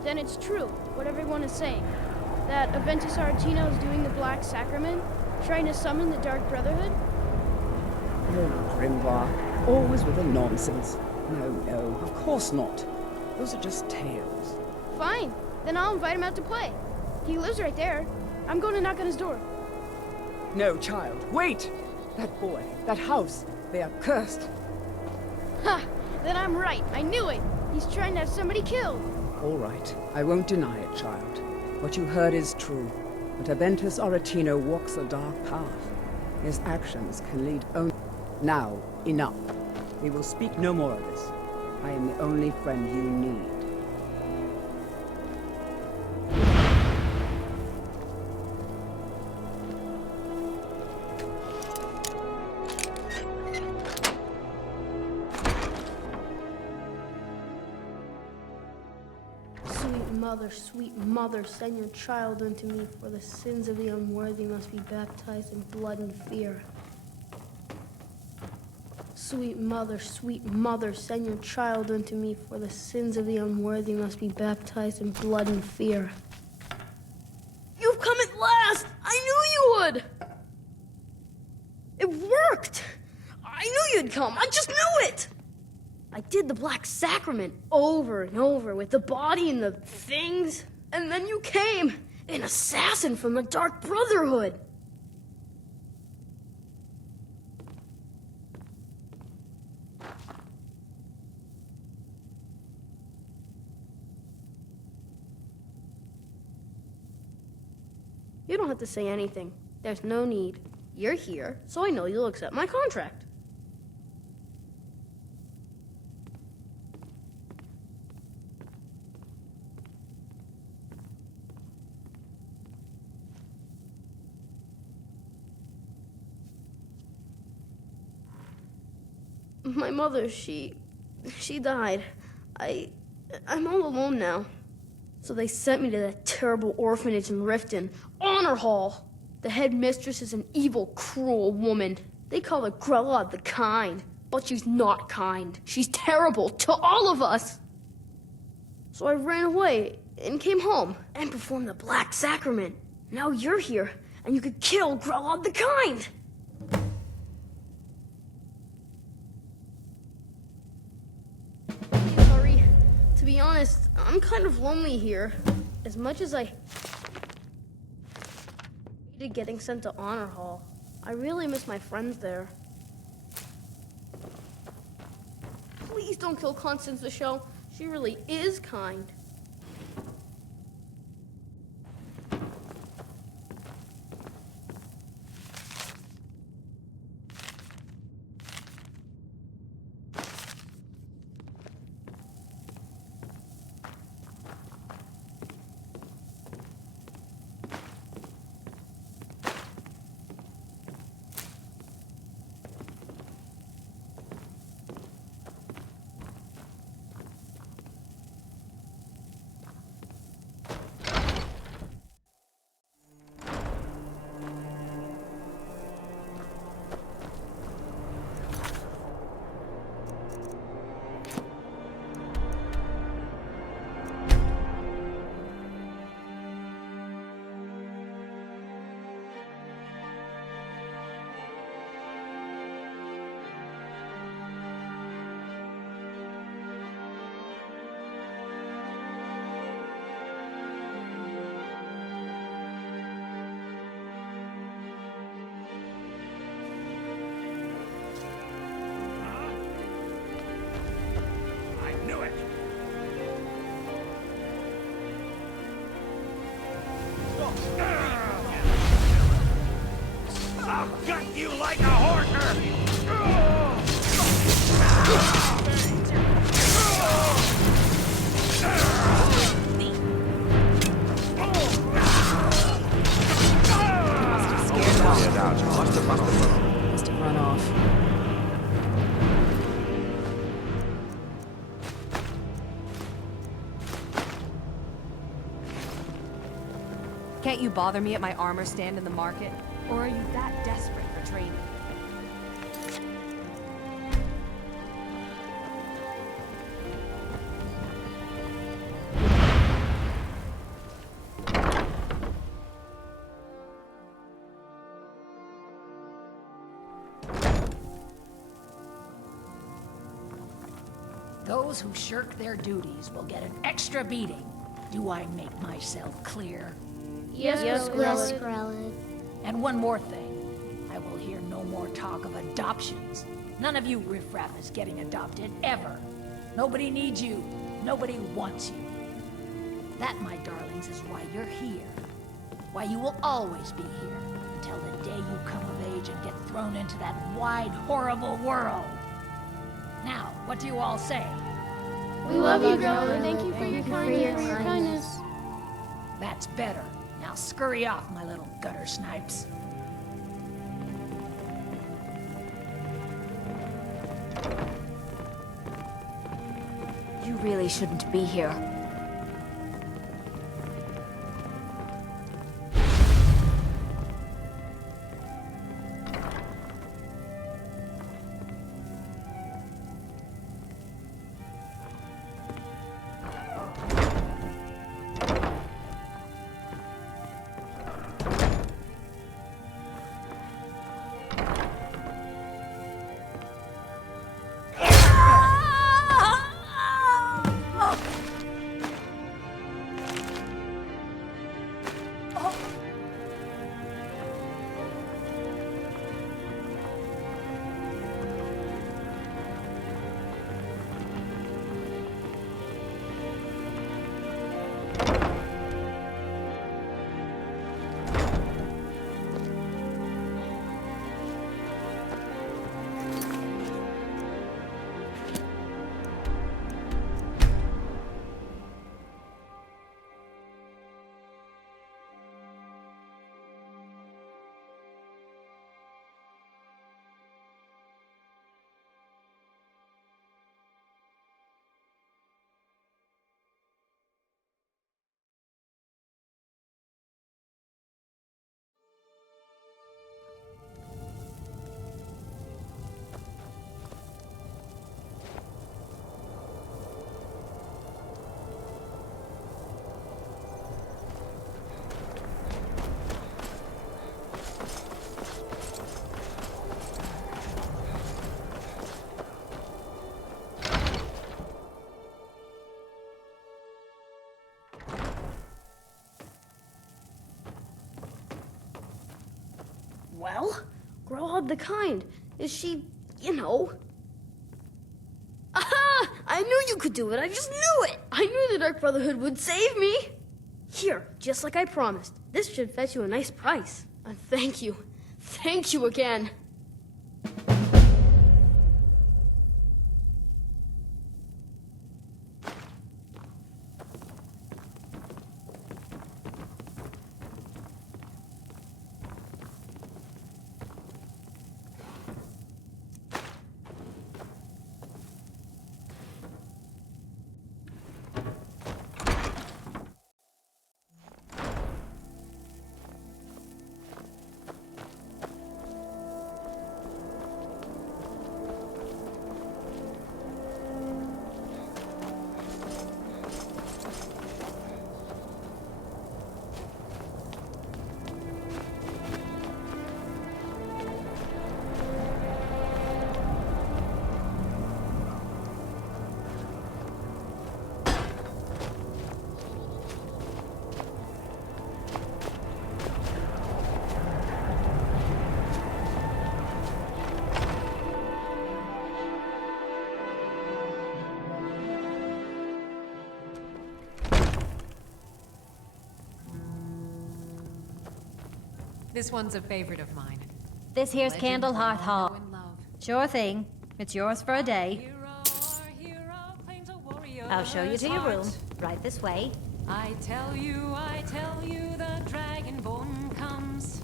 Then it's true, what everyone is saying. That Aventus Aretino is doing the Black Sacrament, trying to summon the Dark Brotherhood? Oh, Grimvar, always with the nonsense. No, of course not. Those are just tales. Fine, then I'll invite him out to play. He lives right there. I'm going to knock on his door. No, child, wait! That boy, that house, they are cursed. Ha! Then I'm right, I knew it! He's trying to have somebody killed. All right, I won't deny it, child. What you heard is true. But Aventus Aretino walks a dark path. His actions can lead only... Now, enough. We will speak no more of this. I am the only friend you need. Sweet mother, send your child unto me, for the sins of the unworthy must be baptized in blood and fear. Sweet mother, send your child unto me, for the sins of the unworthy must be baptized in blood and fear. You've come at last! I knew you would! It worked! I knew you'd come, I just knew it! I did the Black Sacrament over and over with the body and the things. And then you came, an assassin from the Dark Brotherhood. You don't have to say anything. There's no need. You're here, so I know you'll accept my contract. My mother, she died. I'm all alone now. So they sent me to that terrible orphanage in Riften, Honor Hall. The headmistress is an evil, cruel woman. They call her Grella the Kind, but she's not kind. She's terrible to all of us. So I ran away and came home and performed the Black Sacrament. Now you're here, and you could kill Grella the Kind. Sorry. To be honest, I'm kind of lonely here. As much as I hated getting sent to Honor Hall, I really miss my friends there. Please don't kill Constance the Shell. She really is kind. I'll gut you like a horker! Must have run off. Can't you bother me at my armor stand in the market? Or are you that desperate for training? Those who shirk their duties will get an extra beating. Do I make myself clear? Yes, Skrellet. And one more thing. I will hear no more talk of adoptions. None of you riffraff is getting adopted, ever. Nobody needs you. Nobody wants you. That, my darlings, is why you're here. Why you will always be here, until the day you come of age and get thrown into that wide, horrible world. Now, what do you all say? We love you, Grella. Thank you for your kindness. That's better. Now scurry off, my little gutter snipes. You really shouldn't be here. Well, Grog the Kind. Is she, you know... Aha! I knew you could do it. I just knew it. I knew the Dark Brotherhood would save me. Here, just like I promised. This should fetch you a nice price. And thank you. Thank you again. This one's a favorite of mine. This here's Legend Candlehearth of Hall. Hollow and Love. Sure thing. It's yours for a day. Hero, our hero, claims a warrior's I'll show you to your room. heart. Right this way. I tell you, the Dragonborn comes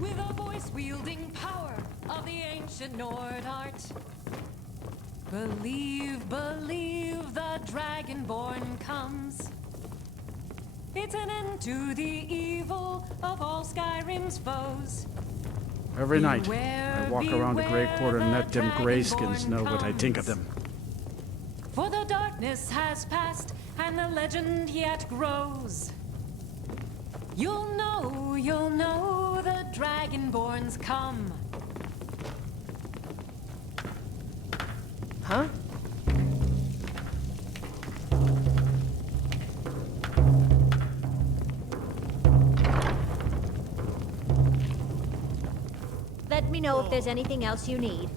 with a voice-wielding power of the ancient Nord art. Believe, believe, the Dragonborn comes. It's an end to the evil of all Skyrim's foes. Every night, Beware, I walk around the Grey beware, Quarter and the let them grayskins Dragonborn know what I think of comes. them. For the darkness has passed, and the legend yet grows. You'll know the Dragonborns come. Huh? Let me know if there's anything else you need.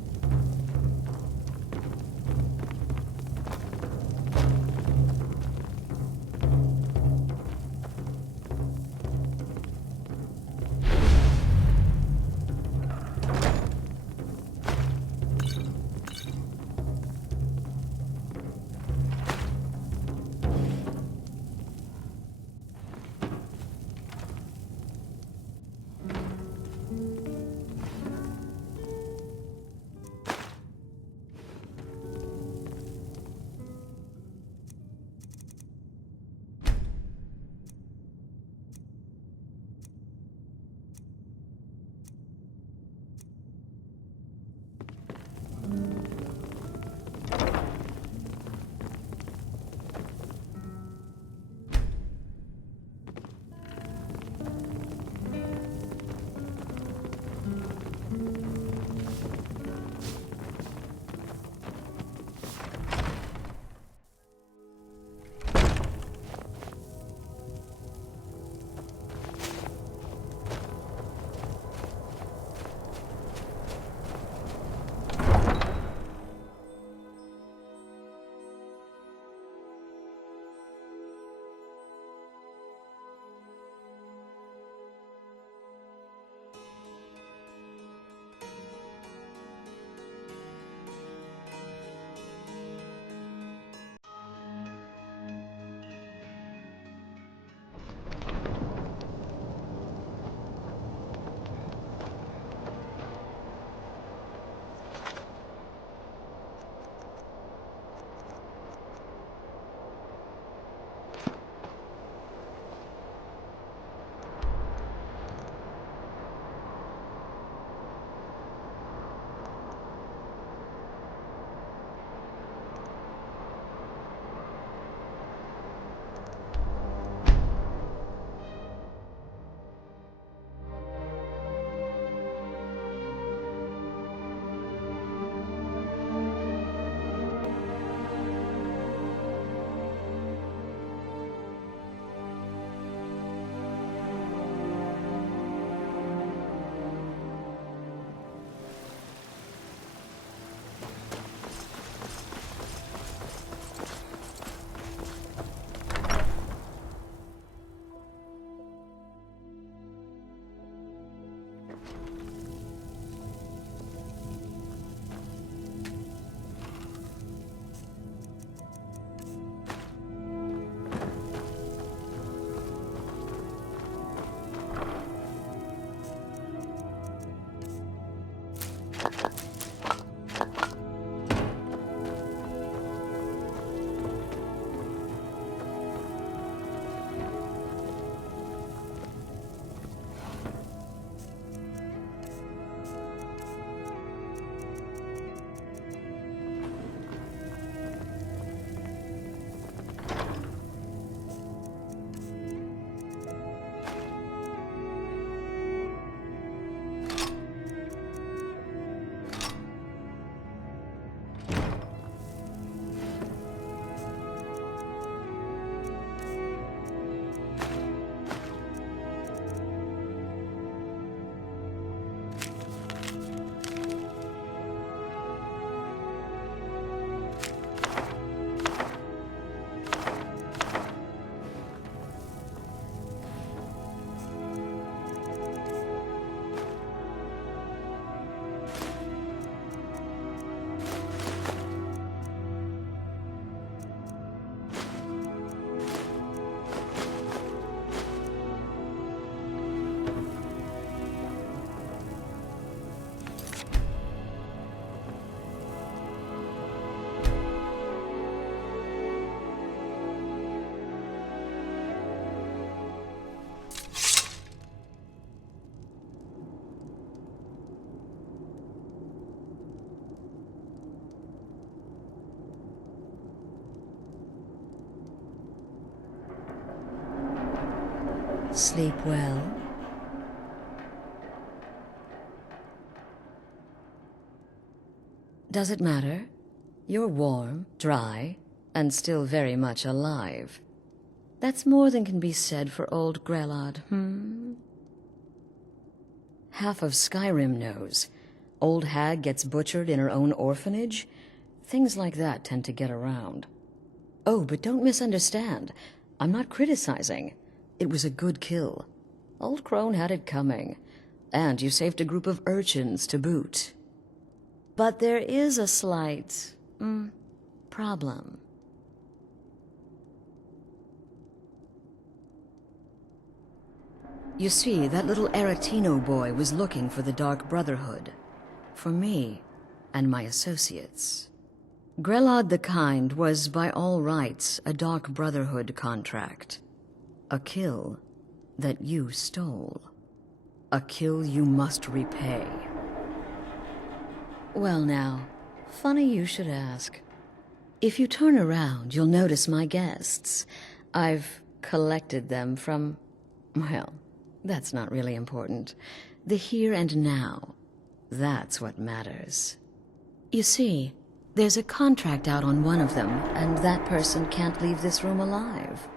Sleep well. Does it matter? You're warm, dry, and still very much alive. That's more than can be said for old Grelod, Half of SKYRIM knows. Old hag gets butchered in her own orphanage. Things like that tend to get around. Oh, but don't misunderstand. I'm not criticizing. It was a good kill. Old Crone had it coming. And you saved a group of urchins to boot. But there is a slight, problem. You see, that little Aretino boy was looking for the Dark Brotherhood. For me and my associates. Grelod the Kind was, by all rights, a Dark Brotherhood contract. A kill that you stole. A kill you must repay. Well now, funny you should ask. If you turn around, you'll notice my guests. I've collected them from, well, that's not really important. The here and now. That's what matters. You see, there's a contract out on one of them, and that person can't leave this room alive.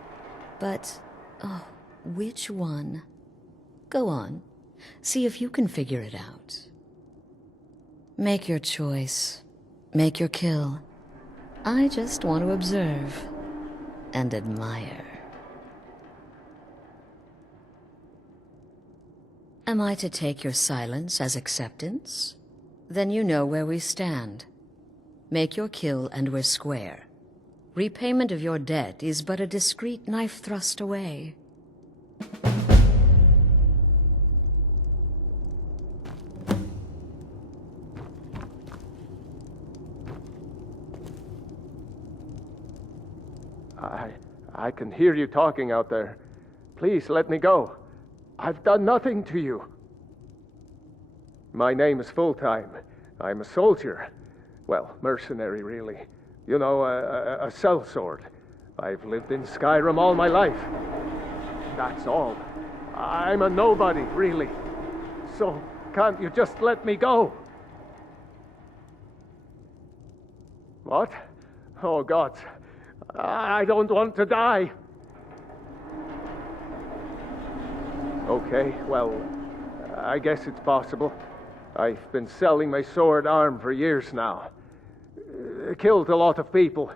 But, oh, which one? Go on. See if you can figure it out. Make your choice. Make your kill. I just want to observe and admire. Am I to take your silence as acceptance? Then you know where we stand. Make your kill and we're square. Repayment of your debt is but a discreet knife thrust away. I can hear you talking out there. Please let me go. I've done nothing to you. My name is Full-Time. I'm a soldier. Well, mercenary, really. You know, a sellsword. I've lived in SKYRIM all my life. That's all. I'm a nobody, really. So, can't you just let me go? What? Oh, God. I don't want to die. Okay, well, I guess it's possible. I've been selling my sword arm for years now. Killed a lot of people.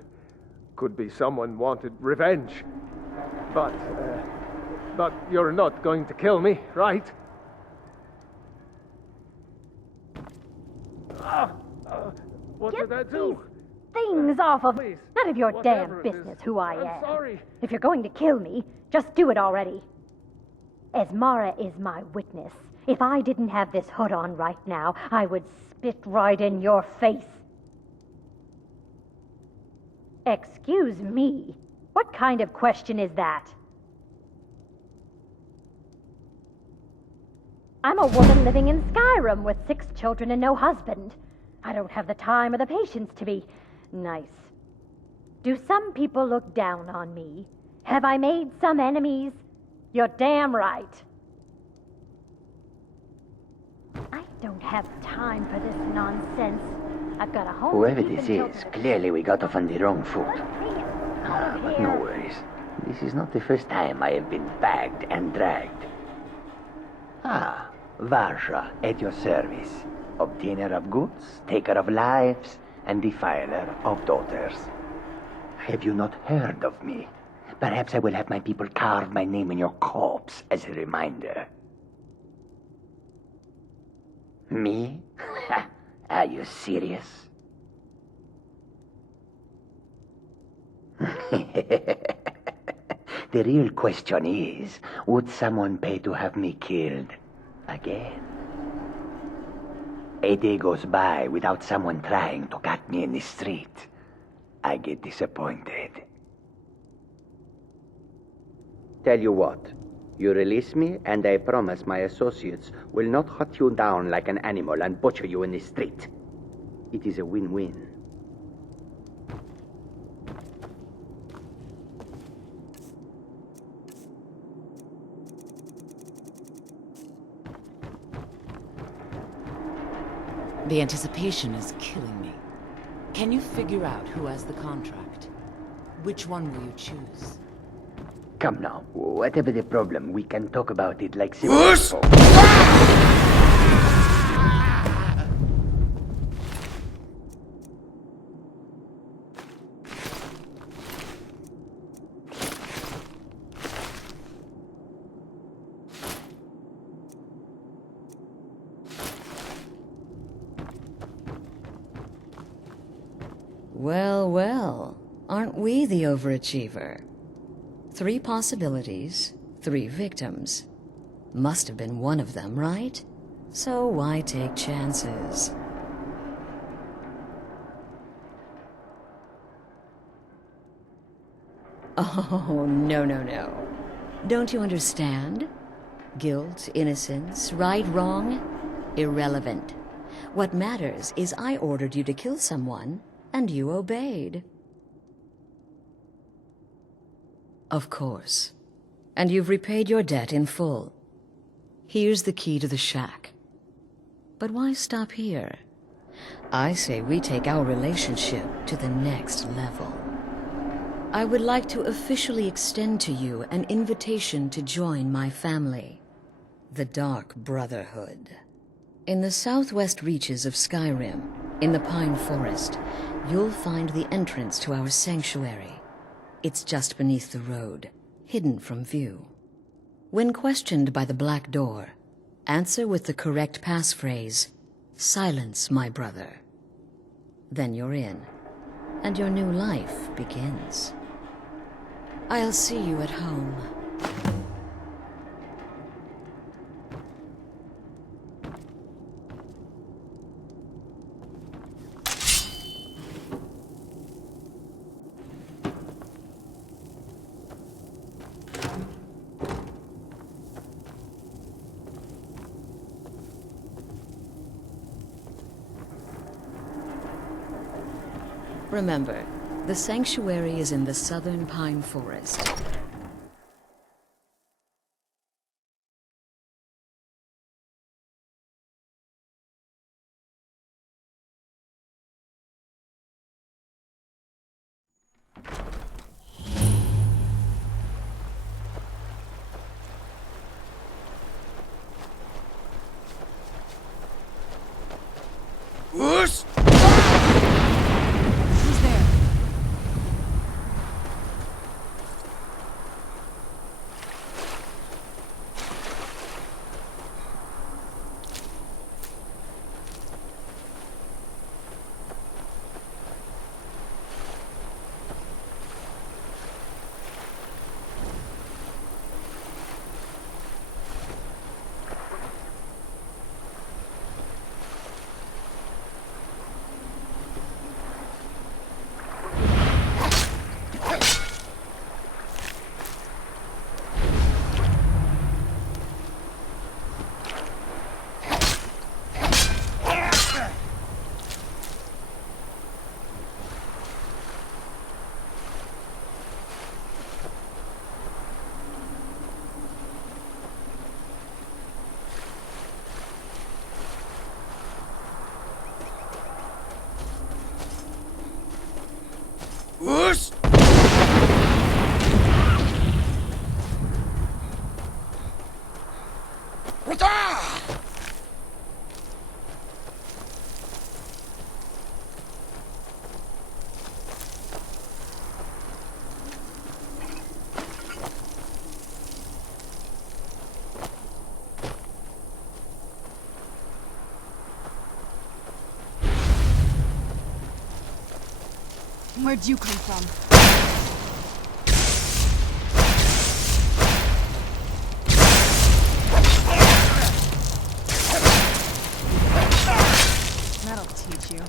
Could be someone wanted revenge. But you're not going to kill me, right? What did I do? Things off of... Please, None of your whatever damn it is. business who I I'm am. sorry. If you're going to kill me, just do it already. Esmara is my witness. If I didn't have this hood on right now, I would spit right in your face. Excuse me? What kind of question is that? I'm a woman living in SKYRIM with 6 children and no husband. I don't have the time or the patience to be nice. Do some people look down on me? Have I made some enemies? You're damn right. I don't have time for this nonsense. I've got a home. Whoever this is, clearly we got off on the wrong foot. But no worries. This is not the first time I have been bagged and dragged. Varsha, at your service. Obtainer of goods, taker of lives, and defiler of daughters. Have you not heard of me? Perhaps I will have my people carve my name in your corpse as a reminder. Me? Are you serious? The real question is, would someone pay to have me killed again? A day goes by without someone trying to cut me in the street. I get disappointed. Tell you what, you release me and I promise my associates will not hunt you down like an animal and butcher you in the street. It is a win-win. The anticipation is killing me. Can you figure out who has the contract? Which one will you choose? Come now, whatever the problem, we can talk about it like civil folk. Well, well, aren't we the overachiever? 3 possibilities, 3 victims. Must have been one of them, right? So why take chances? Oh, no, no, no. Don't you understand? Guilt, innocence, right, wrong, irrelevant. What matters is I ordered you to kill someone, and you obeyed. Of course. And you've repaid your debt in full. Here's the key to the shack. But why stop here? I say we take our relationship to the next level. I would like to officially extend to you an invitation to join my family, the Dark Brotherhood. In the southwest reaches of SKYRIM, in the Pine Forest, you'll find the entrance to our sanctuary. It's just beneath the road, hidden from view. When questioned by the Black Door, answer with the correct passphrase, "Silence, my brother." Then you're in, and your new life begins. I'll see you at home. Remember, the sanctuary is in the southern Pine Forest. Whoosh! Whoosh! Where'd you come from? That'll teach you.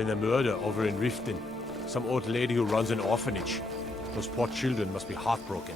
been a murder over in Riften. Some old lady who runs an orphanage. Those poor children must be heartbroken.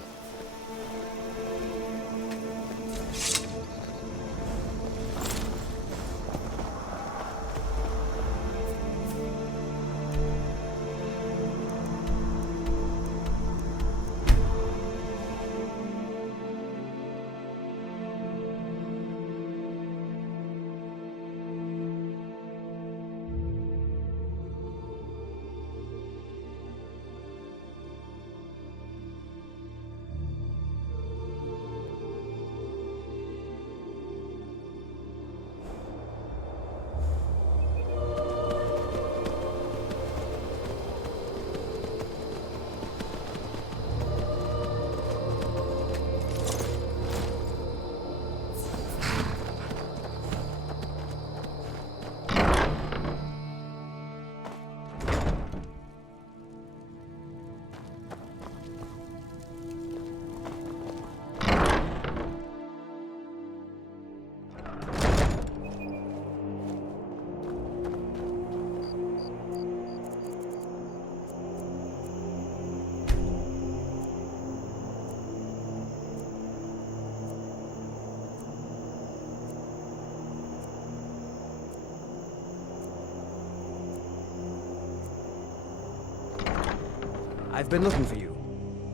I've been looking for you.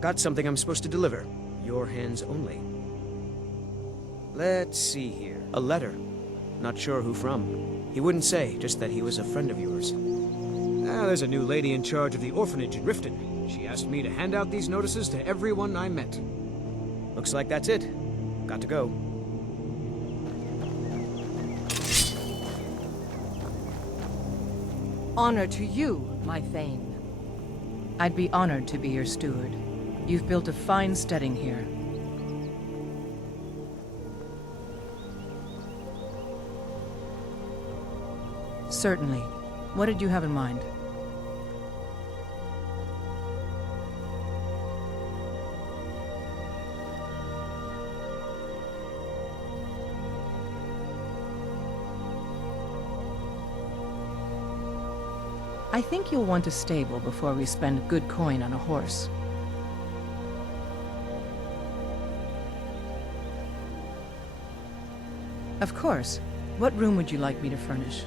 Got something I'm supposed to deliver. Your hands only. Let's see here. A letter. Not sure who from. He wouldn't say, just that he was a friend of yours. There's a new lady in charge of the orphanage in Riften. She asked me to hand out these notices to everyone I met. Looks like that's it. Got to go. Honor to you, my Thane. I'd be honored to be your steward. You've built a fine steading here. Certainly. What did you have in mind? I think you'll want a stable before we spend good coin on a horse. Of course. What room would you like me to furnish?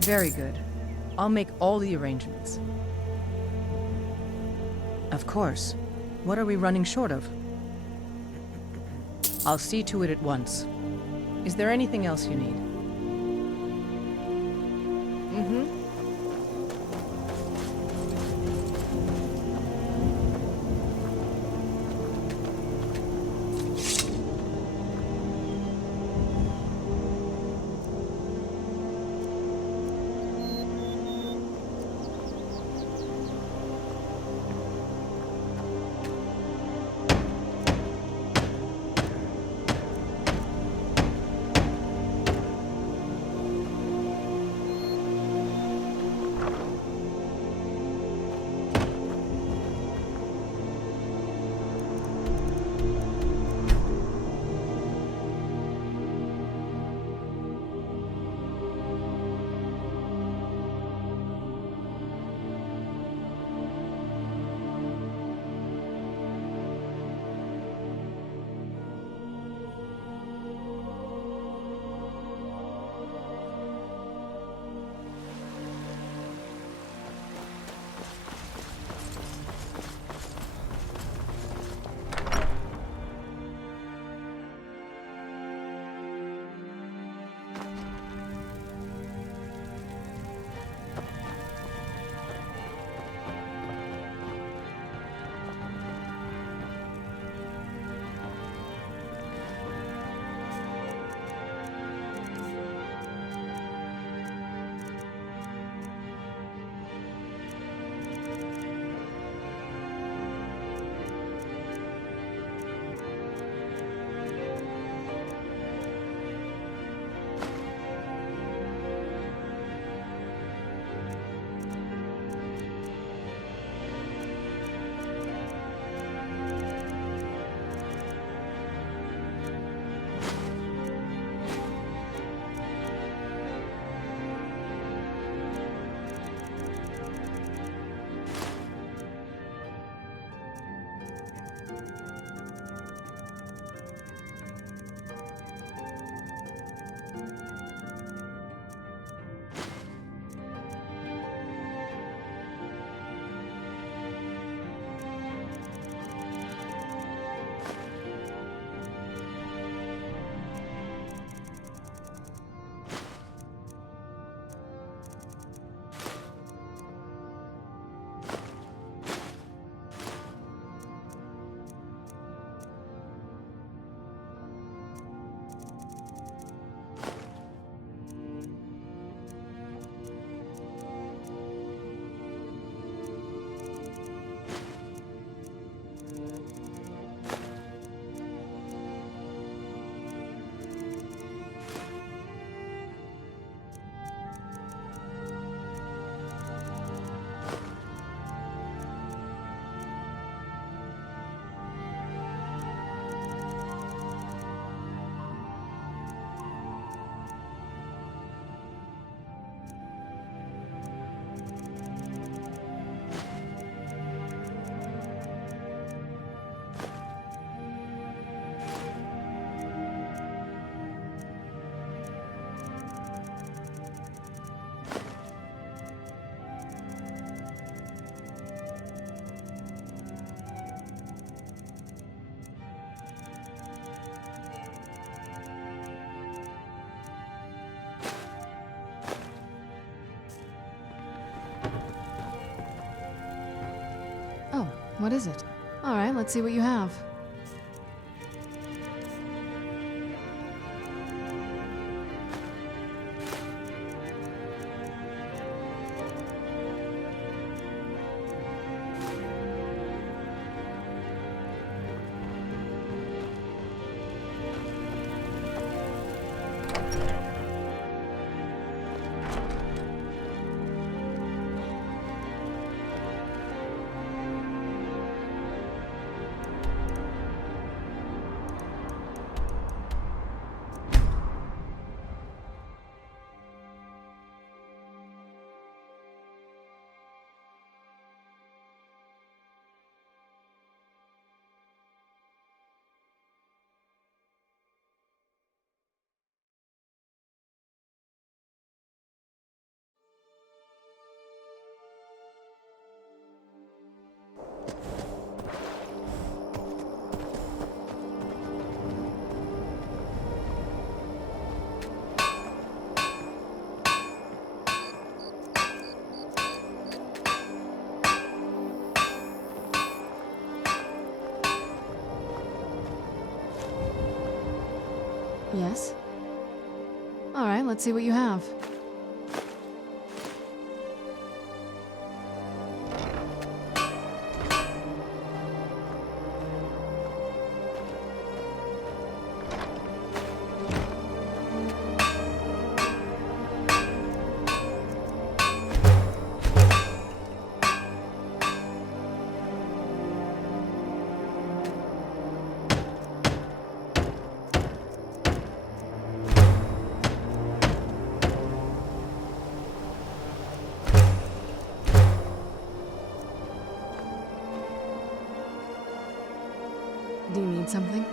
Very good. I'll make all the arrangements. Of course. What are we running short of? I'll see to it at once. Is there anything else you need? What is it? Alright, let's see what you have. Yes? Alright, let's see what you have. Do you need something?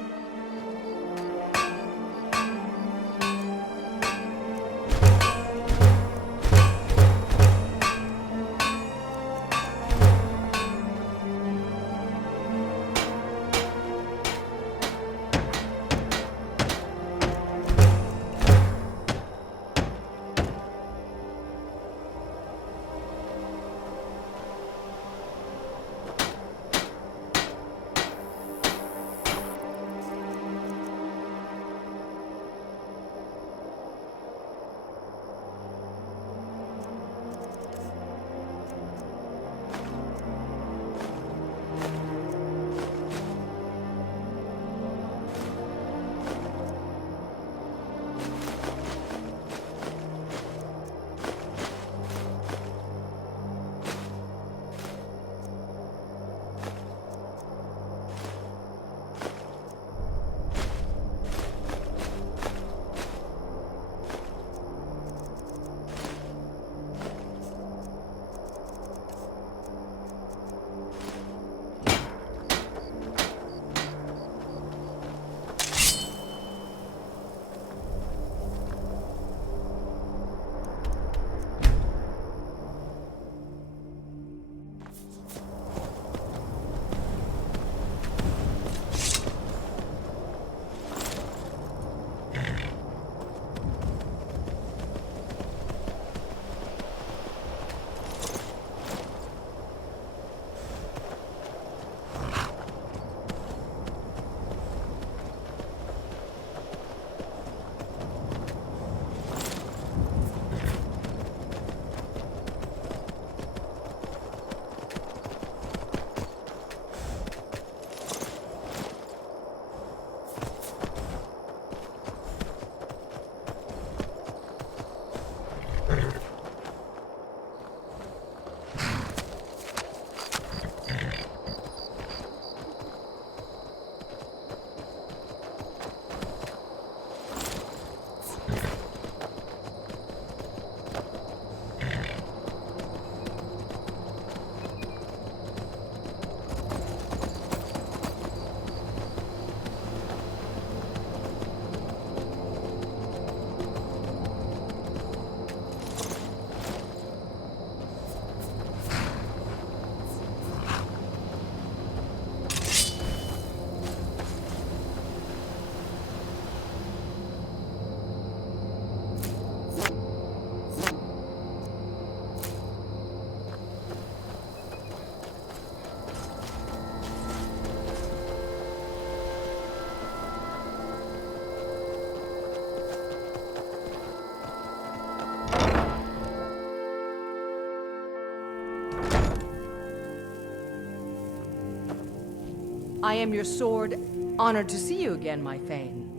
I am your sword. Honored to see you again, my Thane.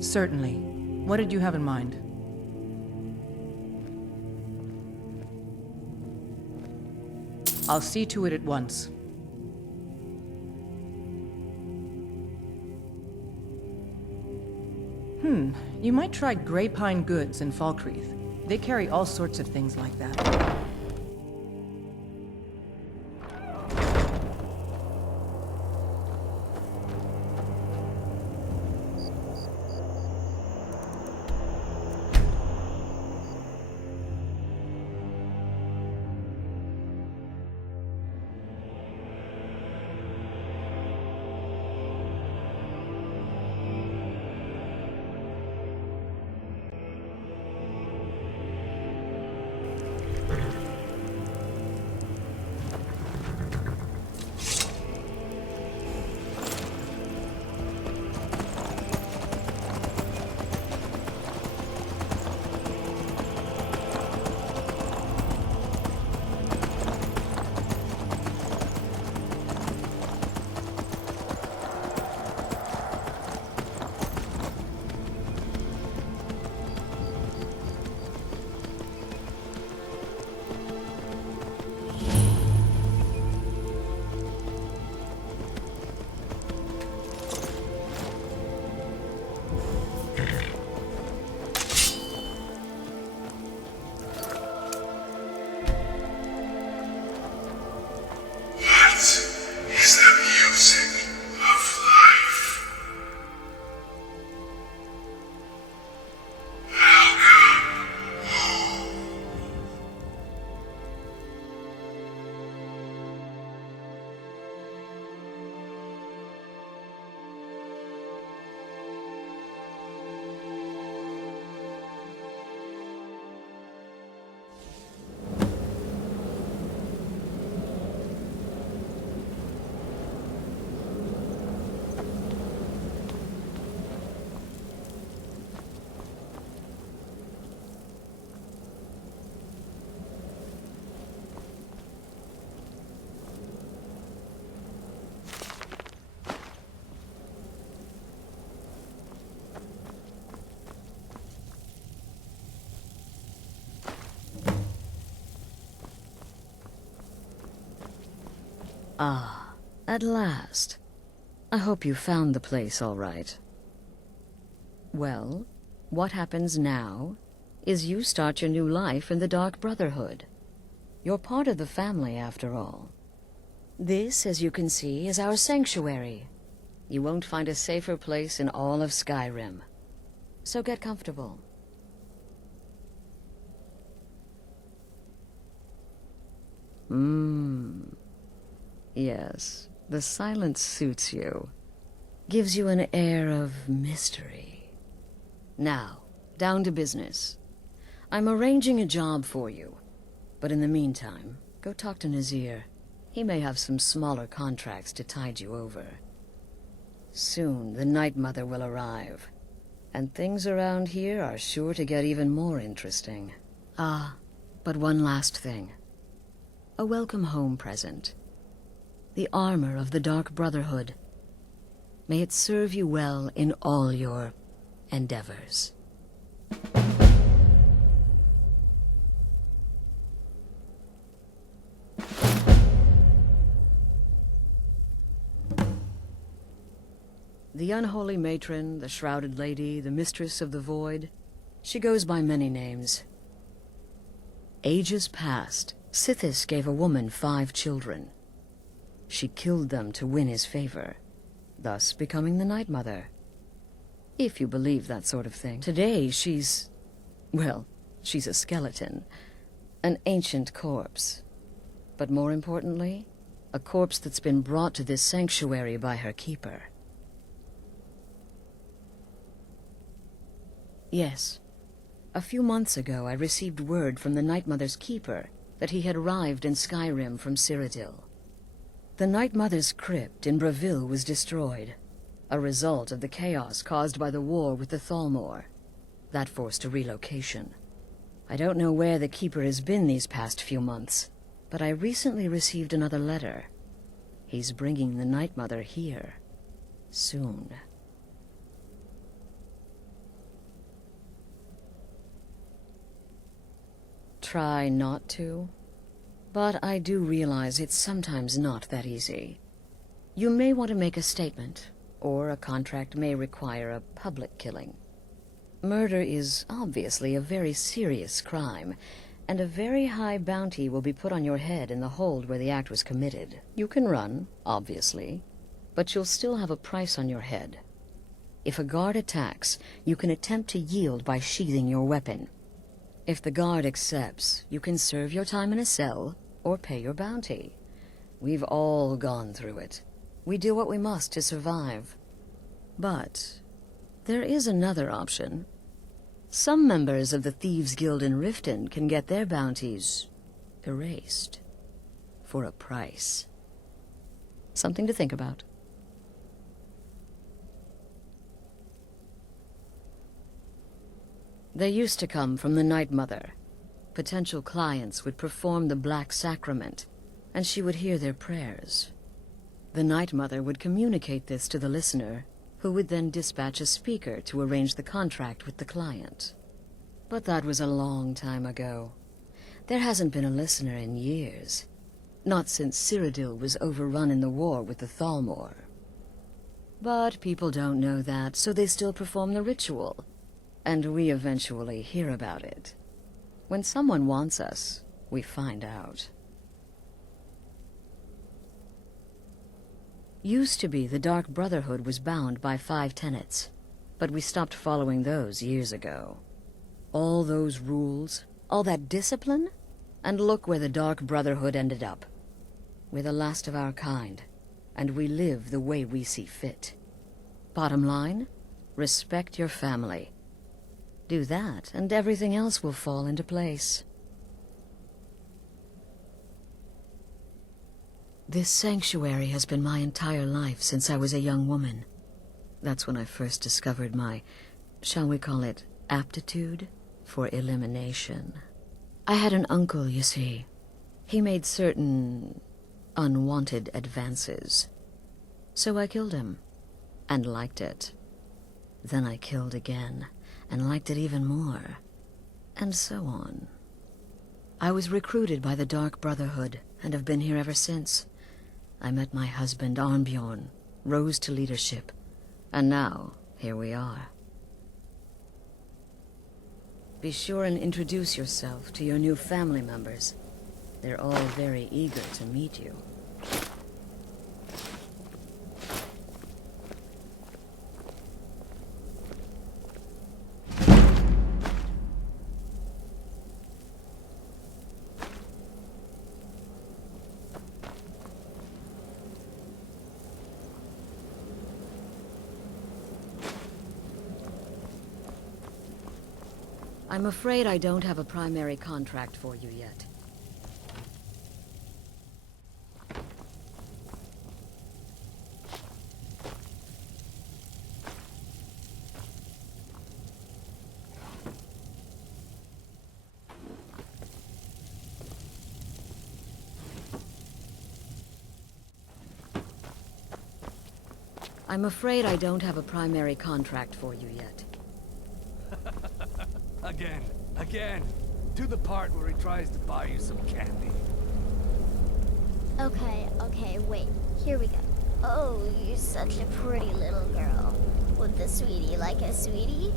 Certainly. What did you have in mind? I'll see to it at once. You might try Grey Pine Goods in Falkreath. They carry all sorts of things like that. Ah, at last. I hope you found the place all right. Well, what happens now is you start your new life in the Dark Brotherhood. You're part of the family, after all. This, as you can see, is our sanctuary. You won't find a safer place in all of Skyrim. So get comfortable. Yes, the silence suits you. Gives you an air of mystery. Now, down to business. I'm arranging a job for you. But in the meantime, go talk to Nazir. He may have some smaller contracts to tide you over. Soon, the Night Mother will arrive. And things around here are sure to get even more interesting. Ah, but one last thing. A welcome home present. The armor of the Dark Brotherhood. May it serve you well in all your endeavors. The unholy matron, the shrouded lady, the mistress of the void. She goes by many names. Ages past, Sithis gave a woman 5 children. She killed them to win his favor, thus becoming the Night Mother. If you believe that sort of thing. Today, she's a skeleton. An ancient corpse. But more importantly, a corpse that's been brought to this sanctuary by her keeper. Yes. A few months ago, I received word from the Night Mother's keeper that he had arrived in Skyrim from Cyrodiil. The Night Mother's crypt in Bravil was destroyed, a result of the chaos caused by the war with the Thalmor. That forced a relocation. I don't know where the keeper has been these past few months, but I recently received another letter. He's bringing the Night Mother here. Soon. Try not to. But I do realize it's sometimes not that easy. You may want to make a statement, or a contract may require a public killing. Murder is obviously a very serious crime, and a very high bounty will be put on your head in the hold where the act was committed. You can run, obviously, but you'll still have a price on your head. If a guard attacks, you can attempt to yield by sheathing your weapon. If the guard accepts, you can serve your time in a cell, or pay your bounty. We've all gone through it. We do what we must to survive. But there is another option. Some members of the Thieves' Guild in Riften can get their bounties erased for a price. Something to think about. They used to come from the Night Mother. Potential clients would perform the Black Sacrament, and she would hear their prayers. The Night Mother would communicate this to the listener, who would then dispatch a speaker to arrange the contract with the client. But that was a long time ago. There hasn't been a listener in years. Not since Cyrodiil was overrun in the war with the Thalmor. But people don't know that, so they still perform the ritual. And we eventually hear about it. When someone wants us, we find out. Used to be the Dark Brotherhood was bound by 5 tenets, but we stopped following those years ago. All those rules, all that discipline, and look where the Dark Brotherhood ended up. We're the last of our kind, and we live the way we see fit. Bottom line, respect your family. Do that, and everything else will fall into place. This sanctuary has been my entire life since I was a young woman. That's when I first discovered my, shall we call it, aptitude for elimination. I had an uncle, you see. He made certain unwanted advances. So I killed him, and liked it. Then I killed again, and liked it even more, and so on. I was recruited by the Dark Brotherhood, and have been here ever since. I met my husband, Arnbjorn, rose to leadership, and now, here we are. Be sure and introduce yourself to your new family members. They're all very eager to meet you. I'm afraid I don't have a primary contract for you yet. I'm afraid I don't have a primary contract for you yet. Again. To the part where he tries to buy you some candy. Okay, wait. Here we go. Oh, you're such a pretty little girl. Would the sweetie like a sweetie?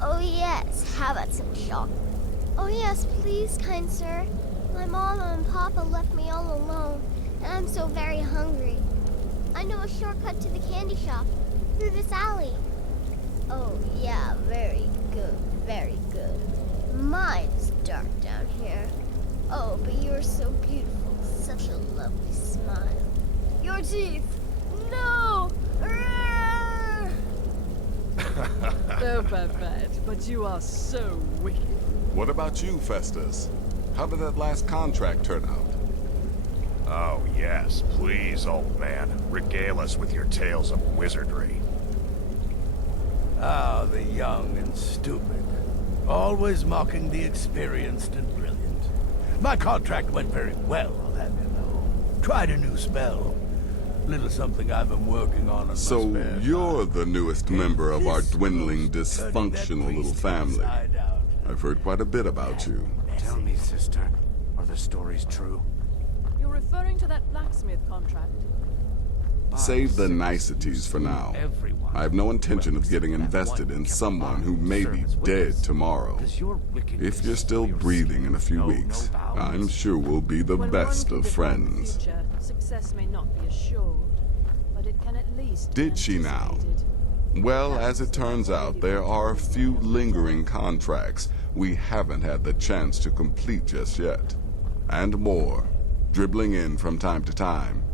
Oh yes, how about some chocolate? Oh yes, please, kind sir. My mama and papa left me all alone, and I'm so very hungry. I know a shortcut to the candy shop, through this alley. Oh yeah, very good, very good. Mine's dark down here. Oh, but you're so beautiful. Such a lovely smile. Your teeth! No! Oh, Babette, but you are so wicked. What about you, Festus? How did that last contract turn out? Oh, yes. Please, old man. Regale us with your tales of wizardry. Ah, the young and stupid. Always mocking the experienced and brilliant. My contract went very well, I'll have you know. Tried a new spell. Little something I've been working on my So spare you're time. the newest member of our dwindling, dysfunctional little family. I've heard quite a bit about you. Tell me, sister, are the stories true? You're referring to that blacksmith contract? Save the niceties for now. I have no intention of getting invested in someone who may be dead tomorrow. If you're still breathing in a few weeks, I'm sure we'll be the best of friends. Future, success may not be assured, but it can at least be Did she now? Well, as it turns out, there are a few lingering contracts we haven't had the chance to complete just yet. And more, dribbling in from time to time.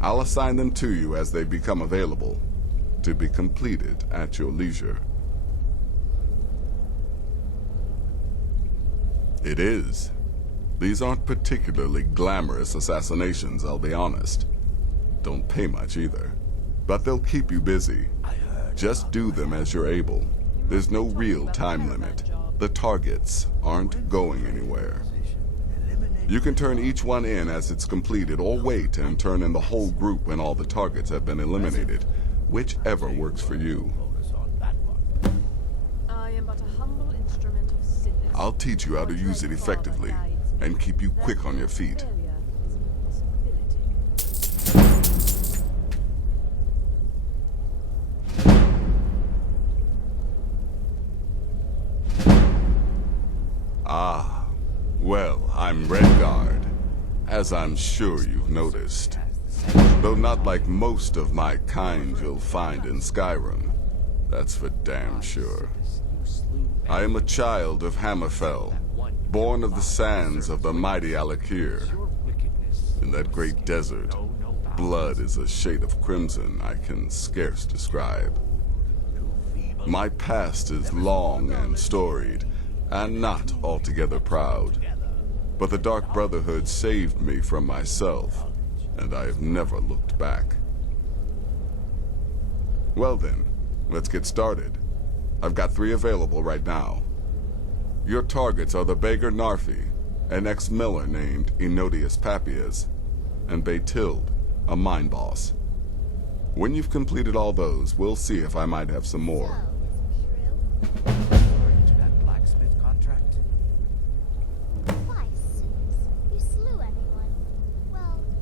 I'll assign them to you as they become available, to be completed at your leisure. It is. These aren't particularly glamorous assassinations, I'll be honest. Don't pay much either. But they'll keep you busy. Just do them as you're able. There's no real time limit. The targets aren't going anywhere. You can turn each one in as it's completed, or wait and turn in the whole group when all the targets have been eliminated. Whichever works for you. I am but a humble instrument of sickness. I'll teach you how to use it effectively, and keep you quick on your feet. Ah, well, I'm Redguard, as I'm sure you've noticed. Though not like most of my kind you'll find in Skyrim. That's for damn sure. I am a child of Hammerfell, born of the sands of the mighty Alakir. In that great desert, blood is a shade of crimson I can scarce describe. My past is long and storied, and not altogether proud. But the Dark Brotherhood saved me from myself, and I have never looked back. Well then, let's get started. I've got 3 available right now. Your targets are the beggar Narfi, an ex-miller named Enodius Papias, and Baytild, a mine boss. When you've completed all those, we'll see if I might have some more.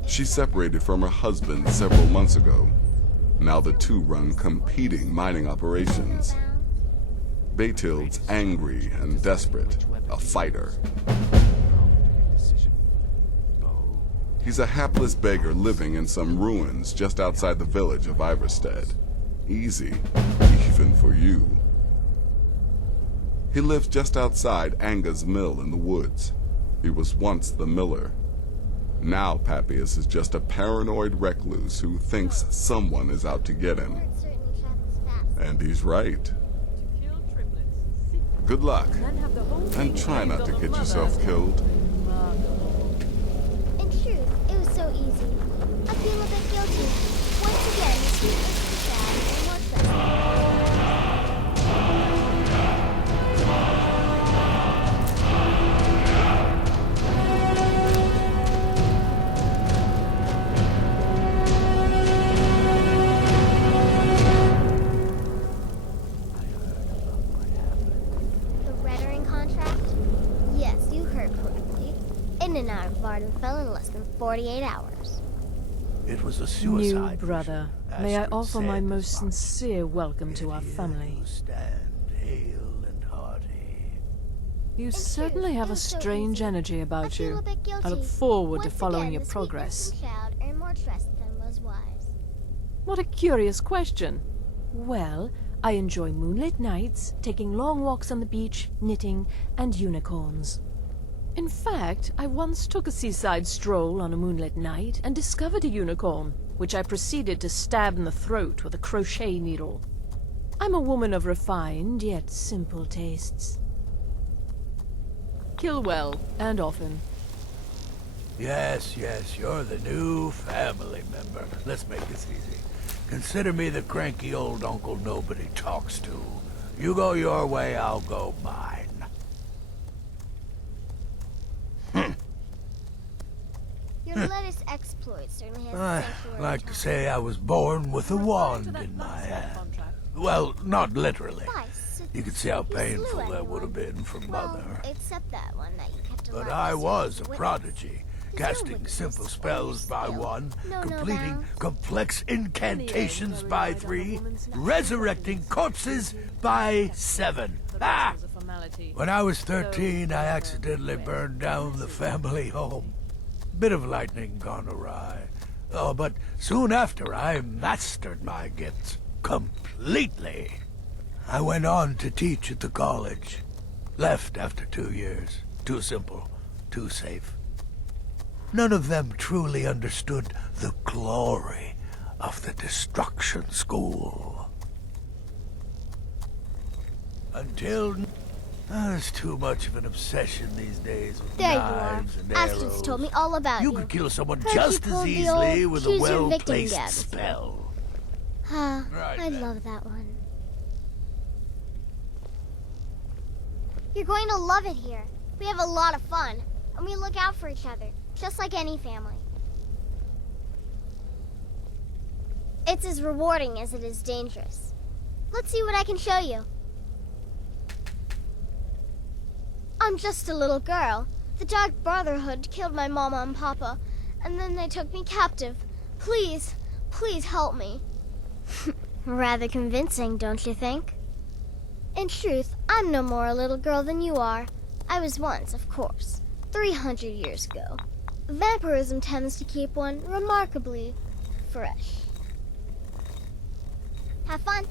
She separated from her husband several months ago. Now the two run competing mining operations. Baytild's angry and desperate, a fighter. He's a hapless beggar living in some ruins just outside the village of Iverstead. Easy, even for you. He lives just outside Anga's mill in the woods. He was once the miller. Now Papias is just a paranoid recluse who thinks someone is out to get him. And he's right. Good luck, and try not to get yourself killed. In truth, it was so easy. I feel a bit guilty. Once again, the sweetness is sad and more trustworthy. In and out of Vardenfell in less than 48 hours. It was a suicide. New brother, may I offer my most sincere welcome to our family. You certainly have a strange energy about you. I look forward to following your progress. What a curious question. Well, I enjoy moonlit nights, taking long walks on the beach, knitting, and unicorns. In fact, I once took a seaside stroll on a moonlit night and discovered a unicorn, which I proceeded to stab in the throat with a crochet needle. I'm a woman of refined yet simple tastes. Kill well, and often. Yes, you're the new family member. Let's make this easy. Consider me the cranky old uncle nobody talks to. You go your way, I'll go mine. Your latest exploit certainly has I sanctuary like to charm. say I was born with a wand in my hand. Well, not literally. You could see how painful that would have been for Mother. Except that one that you kept alive. But I to was a serve as prodigy, casting simple spells by one, completing complex incantations by 3, resurrecting corpses by 7. Ah! When I was 13, I accidentally burned down the family home. Bit of lightning gone awry. Oh, but soon after, I mastered my gifts completely. I went on to teach at the college. Left after 2 years. Too simple, too safe. None of them truly understood the glory of the Destruction School. Until... there's too much of an obsession these days with There you are. knives and Astrid's arrows. told me all about you. You could kill someone Heard just you as pulled the easily old with a choose your victim well-placed gag. spell. Huh, Right I then. love that one. You're going to love it here. We have a lot of fun, and we look out for each other, just like any family. It's as rewarding as it is dangerous. Let's see what I can show you. I'm just a little girl. The Dark Brotherhood killed my mama and papa, and then they took me captive. Please, please help me. Rather convincing, don't you think? In truth, I'm no more a little girl than you are. I was once, of course, 300 years ago. Vampirism tends to keep one remarkably fresh. Have fun.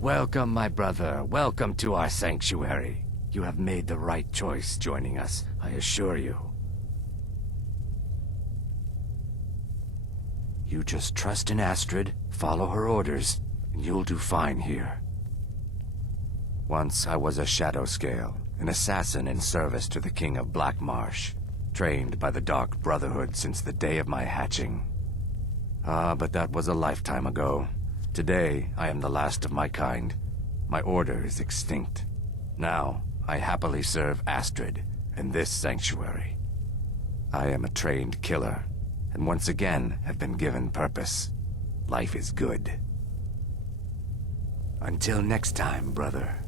Welcome, my brother. Welcome to our sanctuary. You have made the right choice joining us, I assure you. You just trust in Astrid, follow her orders, and you'll do fine here. Once I was a Shadow Scale, an assassin in service to the King of Black Marsh, trained by the Dark Brotherhood since the day of my hatching. But that was a lifetime ago. Today, I am the last of my kind. My order is extinct. Now, I happily serve Astrid in this sanctuary. I am a trained killer, and once again have been given purpose. Life is good. Until next time, brother.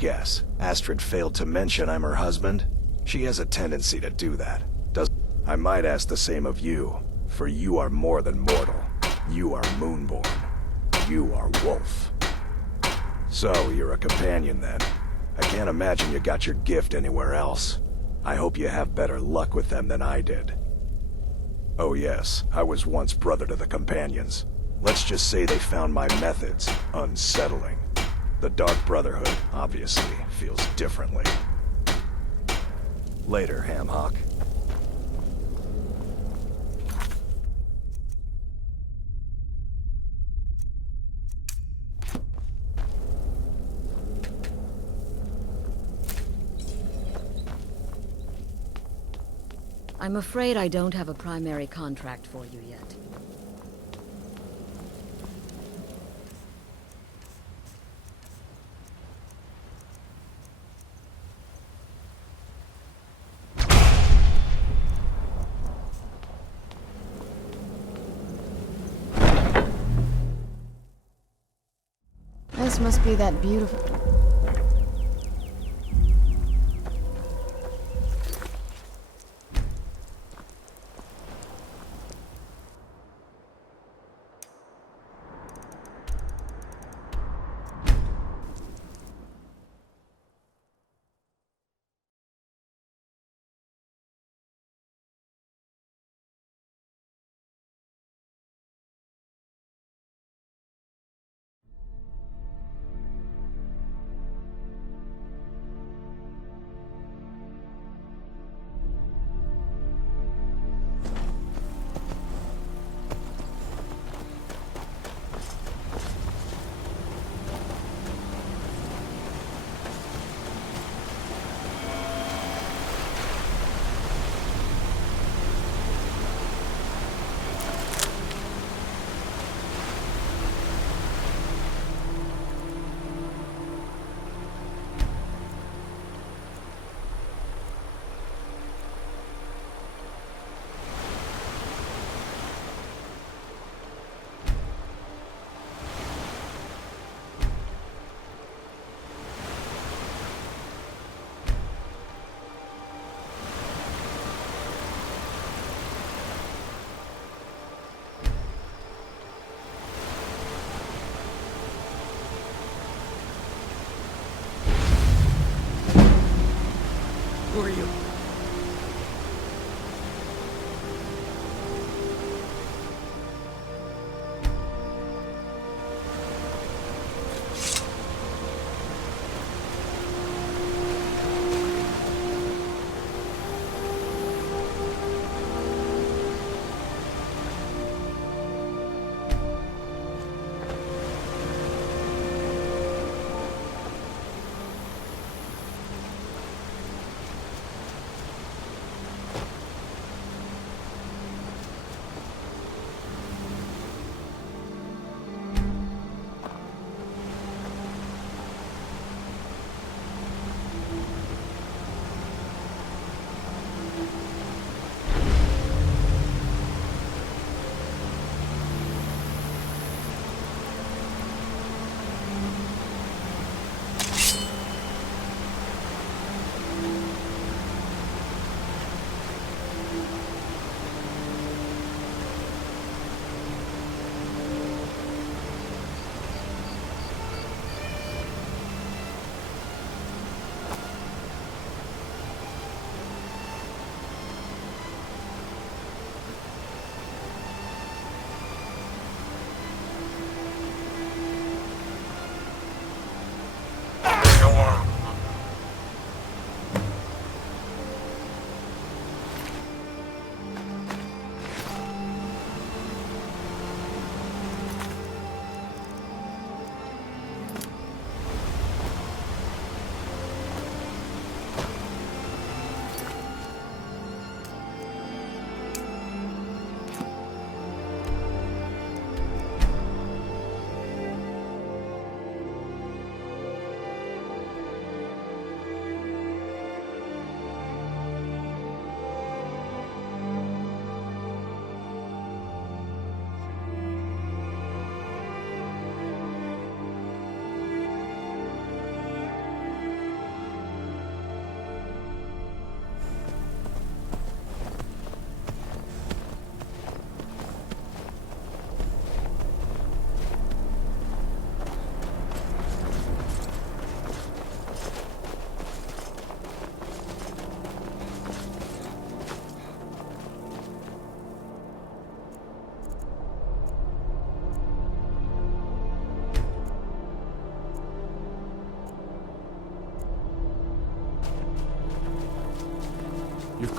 guess. Astrid failed to mention I'm her husband. She has a tendency to do that. I might ask the same of you, for you are more than mortal. You are Moonborn. You are Wolf. So, you're a companion then. I can't imagine you got your gift anywhere else. I hope you have better luck with them than I did. Oh yes, I was once brother to the companions. Let's just say they found my methods unsettling. The Dark Brotherhood, obviously, feels differently. Later, Hamhock. I'm afraid I don't have a primary contract for you yet. This must be that beautiful...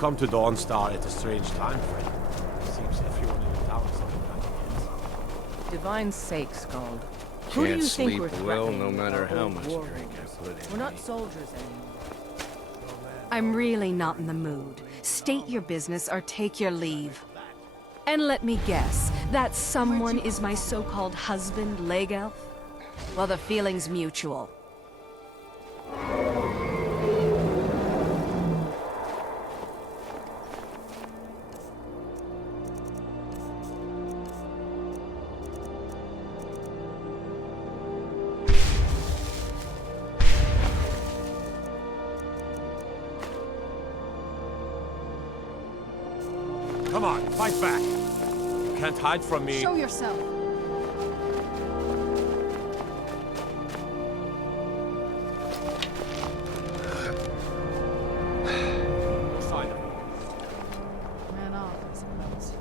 come to Dawnstar at a strange time, friend. Seems everyone in the town is on the Divine's sake, Scald. Who do Can't you think sleep we're well threatening no with matter our how old much war drink I wounds? put in We're not me. soldiers anymore. I'm really not in the mood. State your business or take your leave. And let me guess, that someone is my so-called husband, Leg Elf? Well, the feeling's mutual. Come on, fight back! You can't hide from me. Show yourself. No sign of me. Man off, I suppose.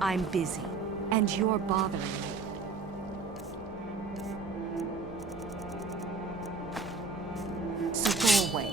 I'm busy, and you're bothering me. So go away.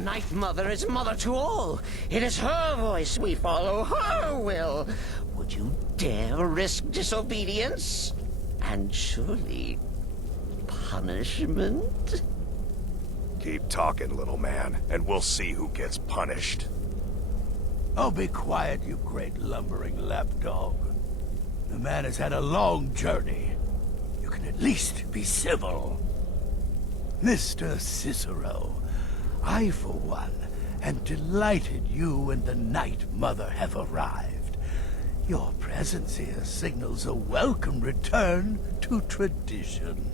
Night Mother is mother to all. It is her voice we follow, her will. Would you dare risk disobedience? And surely punishment? Keep talking, little man, and we'll see who gets punished. Oh, be quiet, you great lumbering lapdog. The man has had a long journey. You can at least be civil. Mr. Cicero, I, for one, am delighted you and the Night Mother have arrived. Your presence here signals a welcome return to tradition.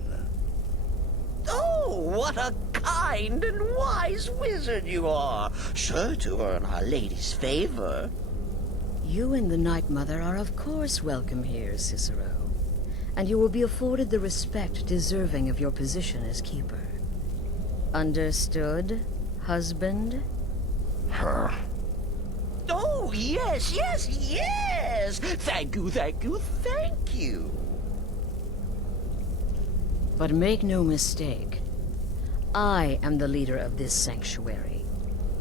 Oh, what a kind and wise wizard you are, sure to earn Our Lady's favor. You and the Night Mother are of course welcome here, Cicero. And you will be afforded the respect deserving of your position as keeper. Understood, husband? Her. Oh, yes, yes, yes! Thank you, thank you, thank you! But make no mistake, I am the leader of this sanctuary.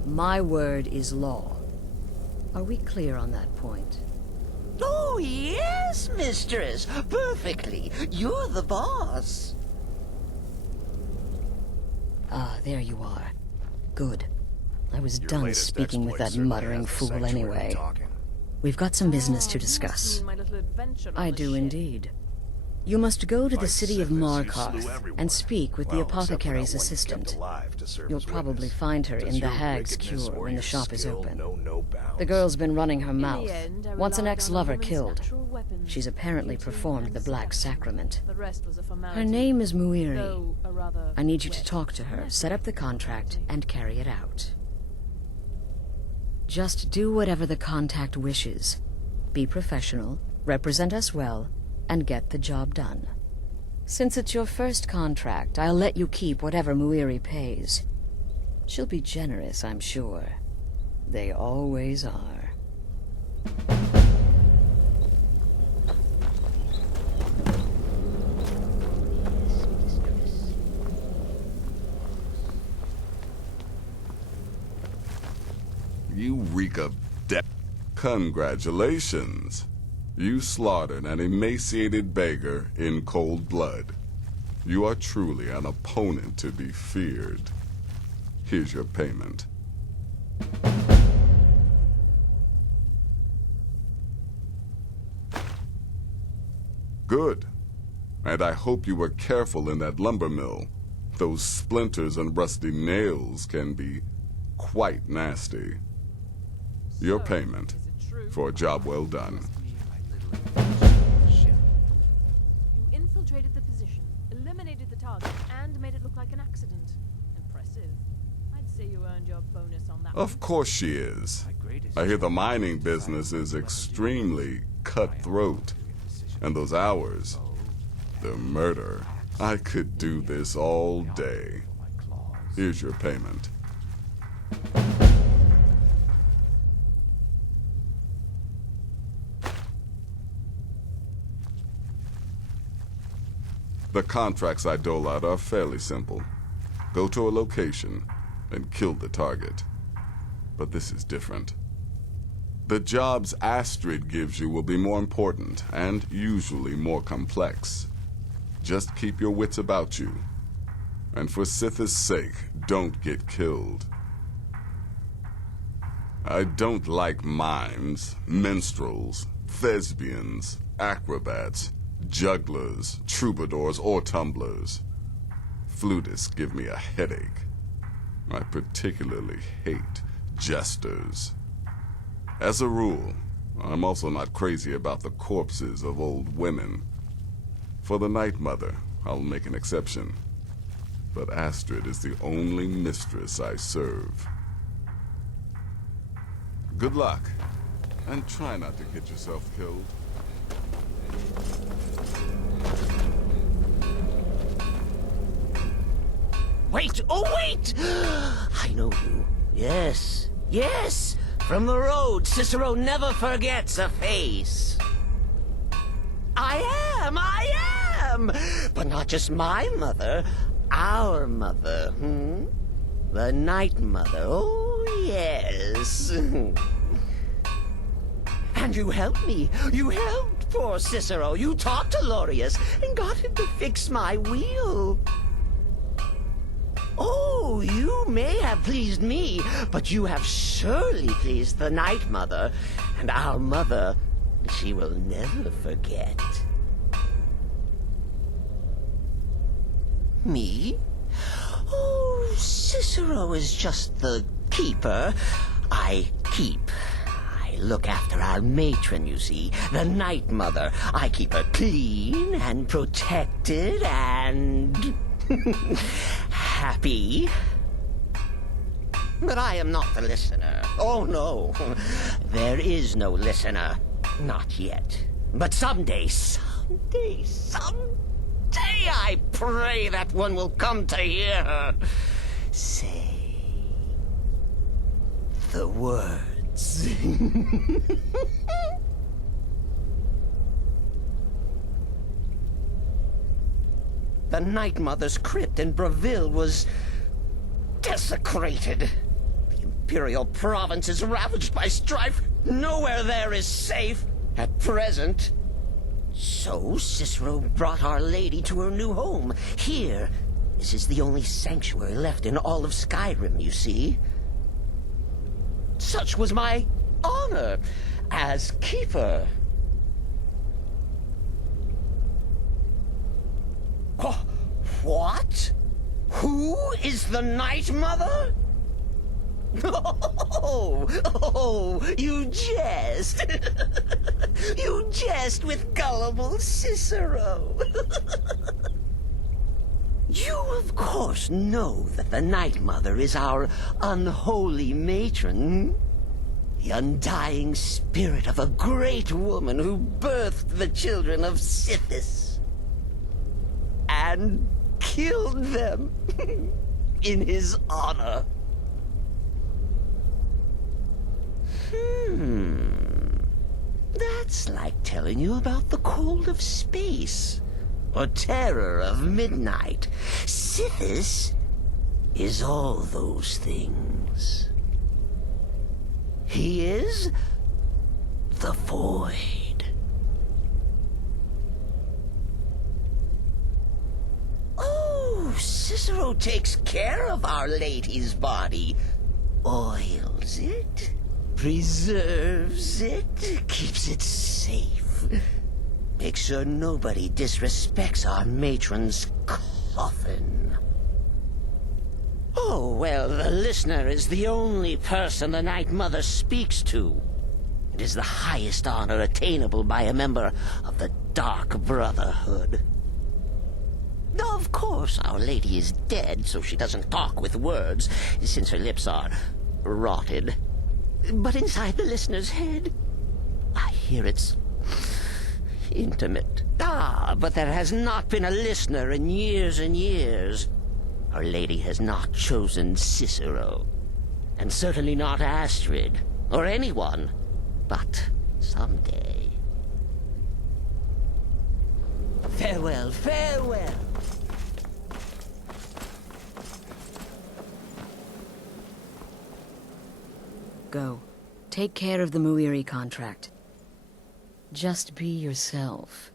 My word is law. Are we clear on that point? Oh, yes, mistress. Perfectly. You're the boss. Ah, there you are. Good. I was Your done latest speaking with exploit that certainly muttering has the fool sanctuary anyway. talking. We've got some business to discuss. My little adventure on I the do ship. indeed. You must go to the Like city of Sithis, you Markarth slew everyone. and speak with the Well, except for that apothecary's one you kept assistant. alive to serve You'll as probably witness. find her Does in the your Hag's wickedness Cure or when the your shop is skill open. know no bounds? The girl's been running her In the mouth. end, I Once an relied on a ex-lover woman's killed. natural weapons, She's apparently beauty performed and the Black seduction. Sacrament. The rest was a formality. Her name is Muiri. Though a rather I need you to wet talk to her, set up the contract, and carry it out. Just do whatever the contact wishes. Be professional, represent us well, and get the job done. Since it's your first contract, I'll let you keep whatever Muiri pays. She'll be generous, I'm sure. They always are. You reek of death. Congratulations. You slaughtered an emaciated beggar in cold blood. You are truly an opponent to be feared. Here's your payment. Good. And I hope you were careful in that lumber mill. Those splinters and rusty nails can be quite nasty. Your payment for a job well done. You infiltrated the position, eliminated the target, and made it look like an accident. Impressive. I'd say you earned your bonus on that. Of course she is. I hear the mining business is extremely cutthroat. And those hours, the murder. I could do this all day. Here's your payment. The contracts I dole out are fairly simple. Go to a location and kill the target. But this is different. The jobs Astrid gives you will be more important and usually more complex. Just keep your wits about you. And for Sithis' sake, don't get killed. I don't like mimes, minstrels, thespians, acrobats, jugglers, troubadours, or tumblers. Flutists give me a headache. I particularly hate jesters. As a rule, I'm also not crazy about the corpses of old women. For the Night Mother, I'll make an exception. But Astrid is the only mistress I serve. Good luck, and try not to get yourself killed. Wait! Oh, wait! I know you. Yes. Yes! From the road, Cicero never forgets a face. I am! But not just my mother, our mother, The Night Mother, oh yes. And you helped me. You helped poor Cicero. You talked to Lorius and got him to fix my wheel. Oh, you may have pleased me, but you have surely pleased the Night Mother. And our mother, she will never forget. Me? Oh, Cicero is just the keeper. I keep. I look after our matron, you see, the Night Mother. I keep her clean and protected and happy. But I am not the listener. Oh, no. There is no listener. Not yet. But someday, I pray that one will come to hear her say the words. The Night Mother's crypt in Breville was desecrated. The Imperial province is ravaged by strife. Nowhere there is safe at present. So Cicero brought Our Lady to her new home. Here, this is the only sanctuary left in all of Skyrim, you see. Such was my honor as keeper. What? Who is the Night Mother? Oh, you jest. You jest with gullible Cicero. You, of course, know that the Night Mother is our unholy matron. The undying spirit of a great woman who birthed the children of Sithis. And killed them in his honor. That's like telling you about the cold of space, or terror of midnight. Sithis is all those things. He is the void. Oh, Cicero takes care of Our Lady's body. Oils it, preserves it, keeps it safe. Makes sure nobody disrespects our matron's coffin. Oh, well, the listener is the only person the Night Mother speaks to. It is the highest honor attainable by a member of the Dark Brotherhood. Of course, Our Lady is dead, so she doesn't talk with words, since her lips are rotted. But inside the listener's head, I hear it's intimate. But there has not been a listener in years and years. Our Lady has not chosen Cicero, and certainly not Astrid, or anyone. But someday. Farewell, farewell. Go. Take care of the Muiri contract. Just be yourself.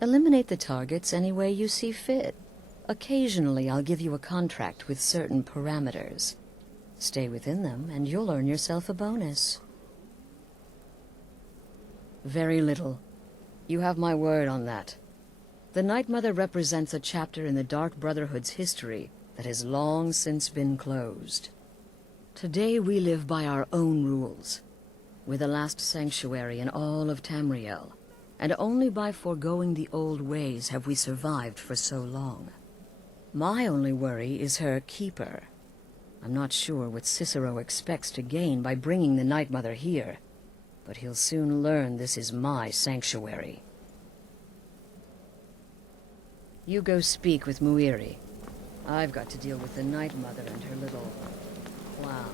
Eliminate the targets any way you see fit. Occasionally, I'll give you a contract with certain parameters. Stay within them, and you'll earn yourself a bonus. Very little. You have my word on that. The Night Mother represents a chapter in the Dark Brotherhood's history that has long since been closed. Today we live by our own rules. We're the last sanctuary in all of Tamriel, and only by foregoing the old ways have we survived for so long. My only worry is her keeper. I'm not sure what Cicero expects to gain by bringing the Night Mother here, but he'll soon learn this is my sanctuary. You go speak with Muiri. I've got to deal with the Night Mother and her little clown.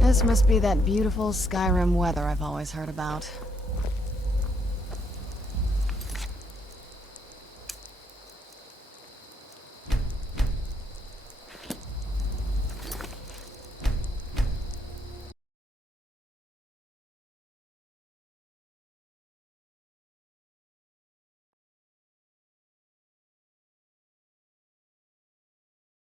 This must be that beautiful Skyrim weather I've always heard about.